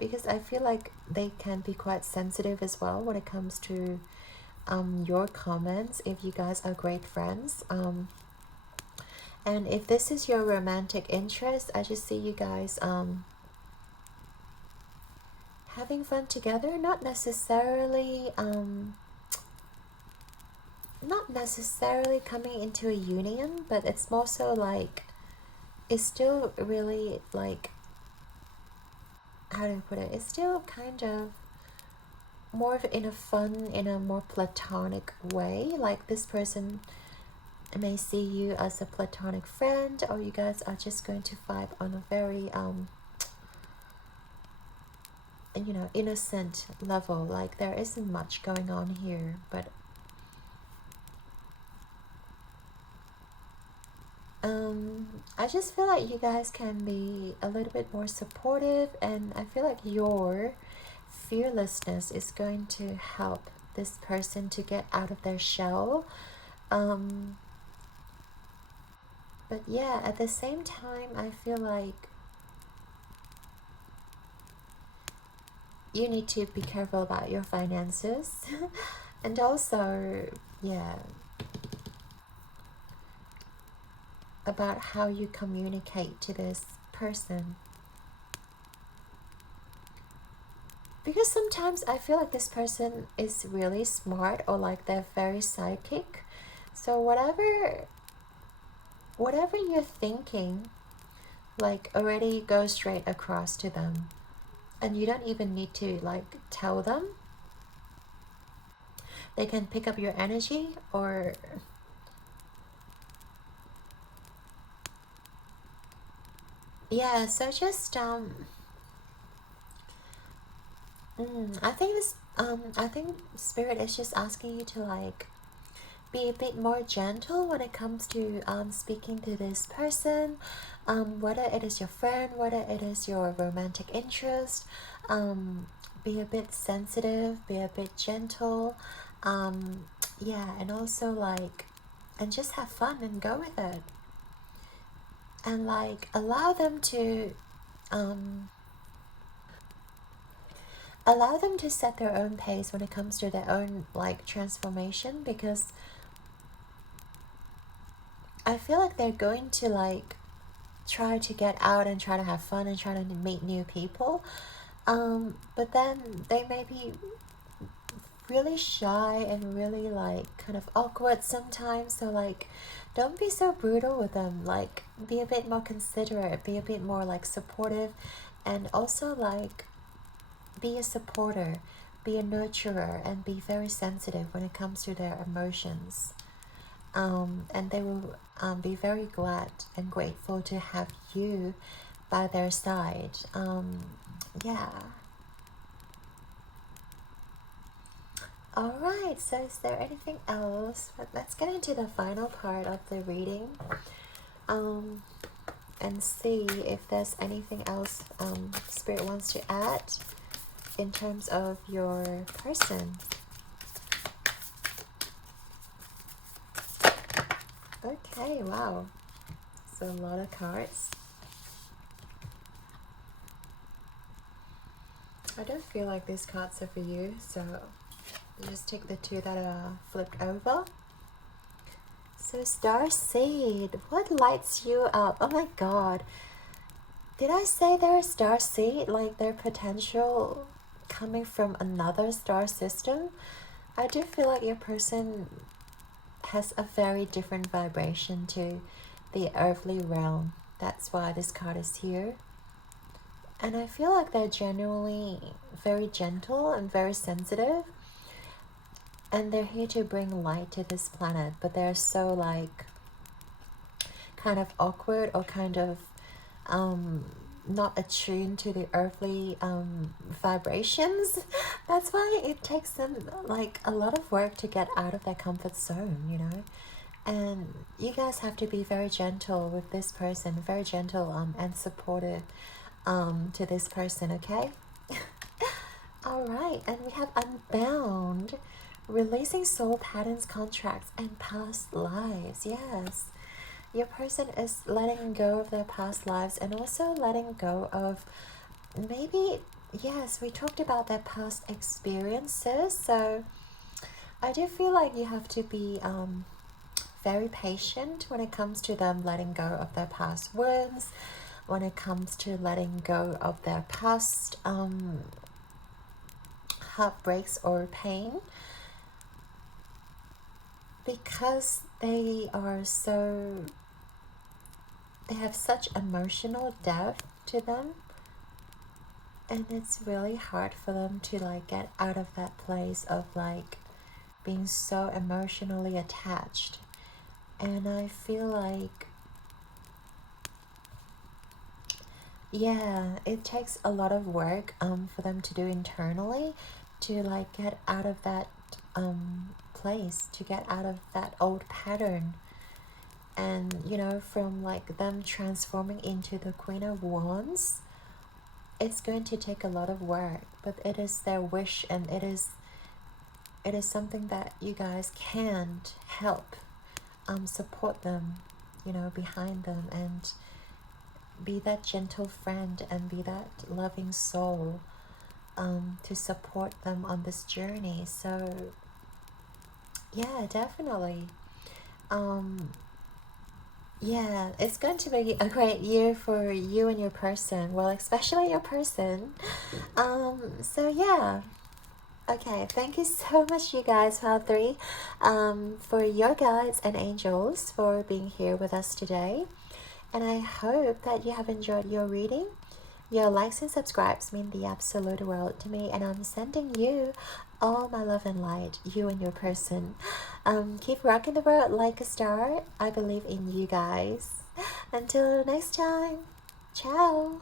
Because I feel like they can be quite sensitive as well when it comes to your comments, if you guys are great friends. And if this is your romantic interest, I just see you guys having fun together, not necessarily coming into a union, but it's more so like, it's still really like, how do I put it, it's still kind of more of in a fun, in a more platonic way. Like this person may see you as a platonic friend, or you guys are just going to vibe on a very you know, innocent level. Like there isn't much going on here, but I just feel like you guys can be a little bit more supportive, and I feel like your fearlessness is going to help this person to get out of their shell. But yeah, at the same time, I feel like you need to be careful about your finances. And also, yeah, about how you communicate to this person. Because sometimes I feel like this person is really smart, or like they're very psychic. So whatever you're thinking, like already goes straight across to them. And you don't even need to like tell them. They can pick up your energy, or yeah, so just I think Spirit is just asking you to like be a bit more gentle when it comes to speaking to this person, whether it is your friend, whether it is your romantic interest. Be a bit sensitive, be a bit gentle, yeah, and also like, and just have fun and go with it, and like allow them to set their own pace when it comes to their own like transformation, because I feel like they're going to like try to get out and try to have fun and try to meet new people, but then they may be really shy and really like kind of awkward sometimes. So like, don't be so brutal with them. Like, be a bit more considerate, be a bit more like supportive, and also like be a supporter, be a nurturer, and be very sensitive when it comes to their emotions. And they will be very glad and grateful to have you by their side. Yeah. Alright, so is there anything else? Let's get into the final part of the reading, and see if there's anything else Spirit wants to add in terms of your person. Okay, wow. So a lot of cards. I don't feel like these cards are for you, so just take the two that are flipped over. So Star Seed, what lights you up? Oh my god. Did I say they're a star seed? Like their potential coming from another star system? I do feel like your person has a very different vibration to the earthly realm. That's why this card is here. And I feel like they're genuinely very gentle and very sensitive. And they're here to bring light to this planet. But they're so like kind of awkward or kind of not attuned to the earthly vibrations. That's why it takes them like a lot of work to get out of their comfort zone, you know. And you guys have to be very gentle with this person, very gentle and supportive to this person, okay? All right, and we have Unbound, releasing soul patterns, contracts, and past lives. Yes, your person is letting go of their past lives and also letting go of maybe, yes, we talked about their past experiences. So I do feel like you have to be very patient when it comes to them letting go of their past wounds, when it comes to letting go of their past heartbreaks or pain, because they have such emotional depth to them, and it's really hard for them to like get out of that place of like being so emotionally attached. And I feel like, yeah, it takes a lot of work for them to do internally to like get out of that place, to get out of that old pattern. And you know, from like them transforming into the Queen of Wands, it's going to take a lot of work, but it is their wish, and it is something that you guys can't help support them, you know, behind them, and be that gentle friend and be that loving soul to support them on this journey. So yeah, definitely. Yeah, it's going to be a great year for you and your person. Well, especially your person. So yeah. Okay, thank you so much, you guys, Pile 3, for your guides and angels for being here with us today. And I hope that you have enjoyed your reading. Your likes and subscribes mean the absolute world to me, and I'm sending you all my love and light, you and your person. Keep rocking the world like a star. I believe in you guys. Until next time, ciao.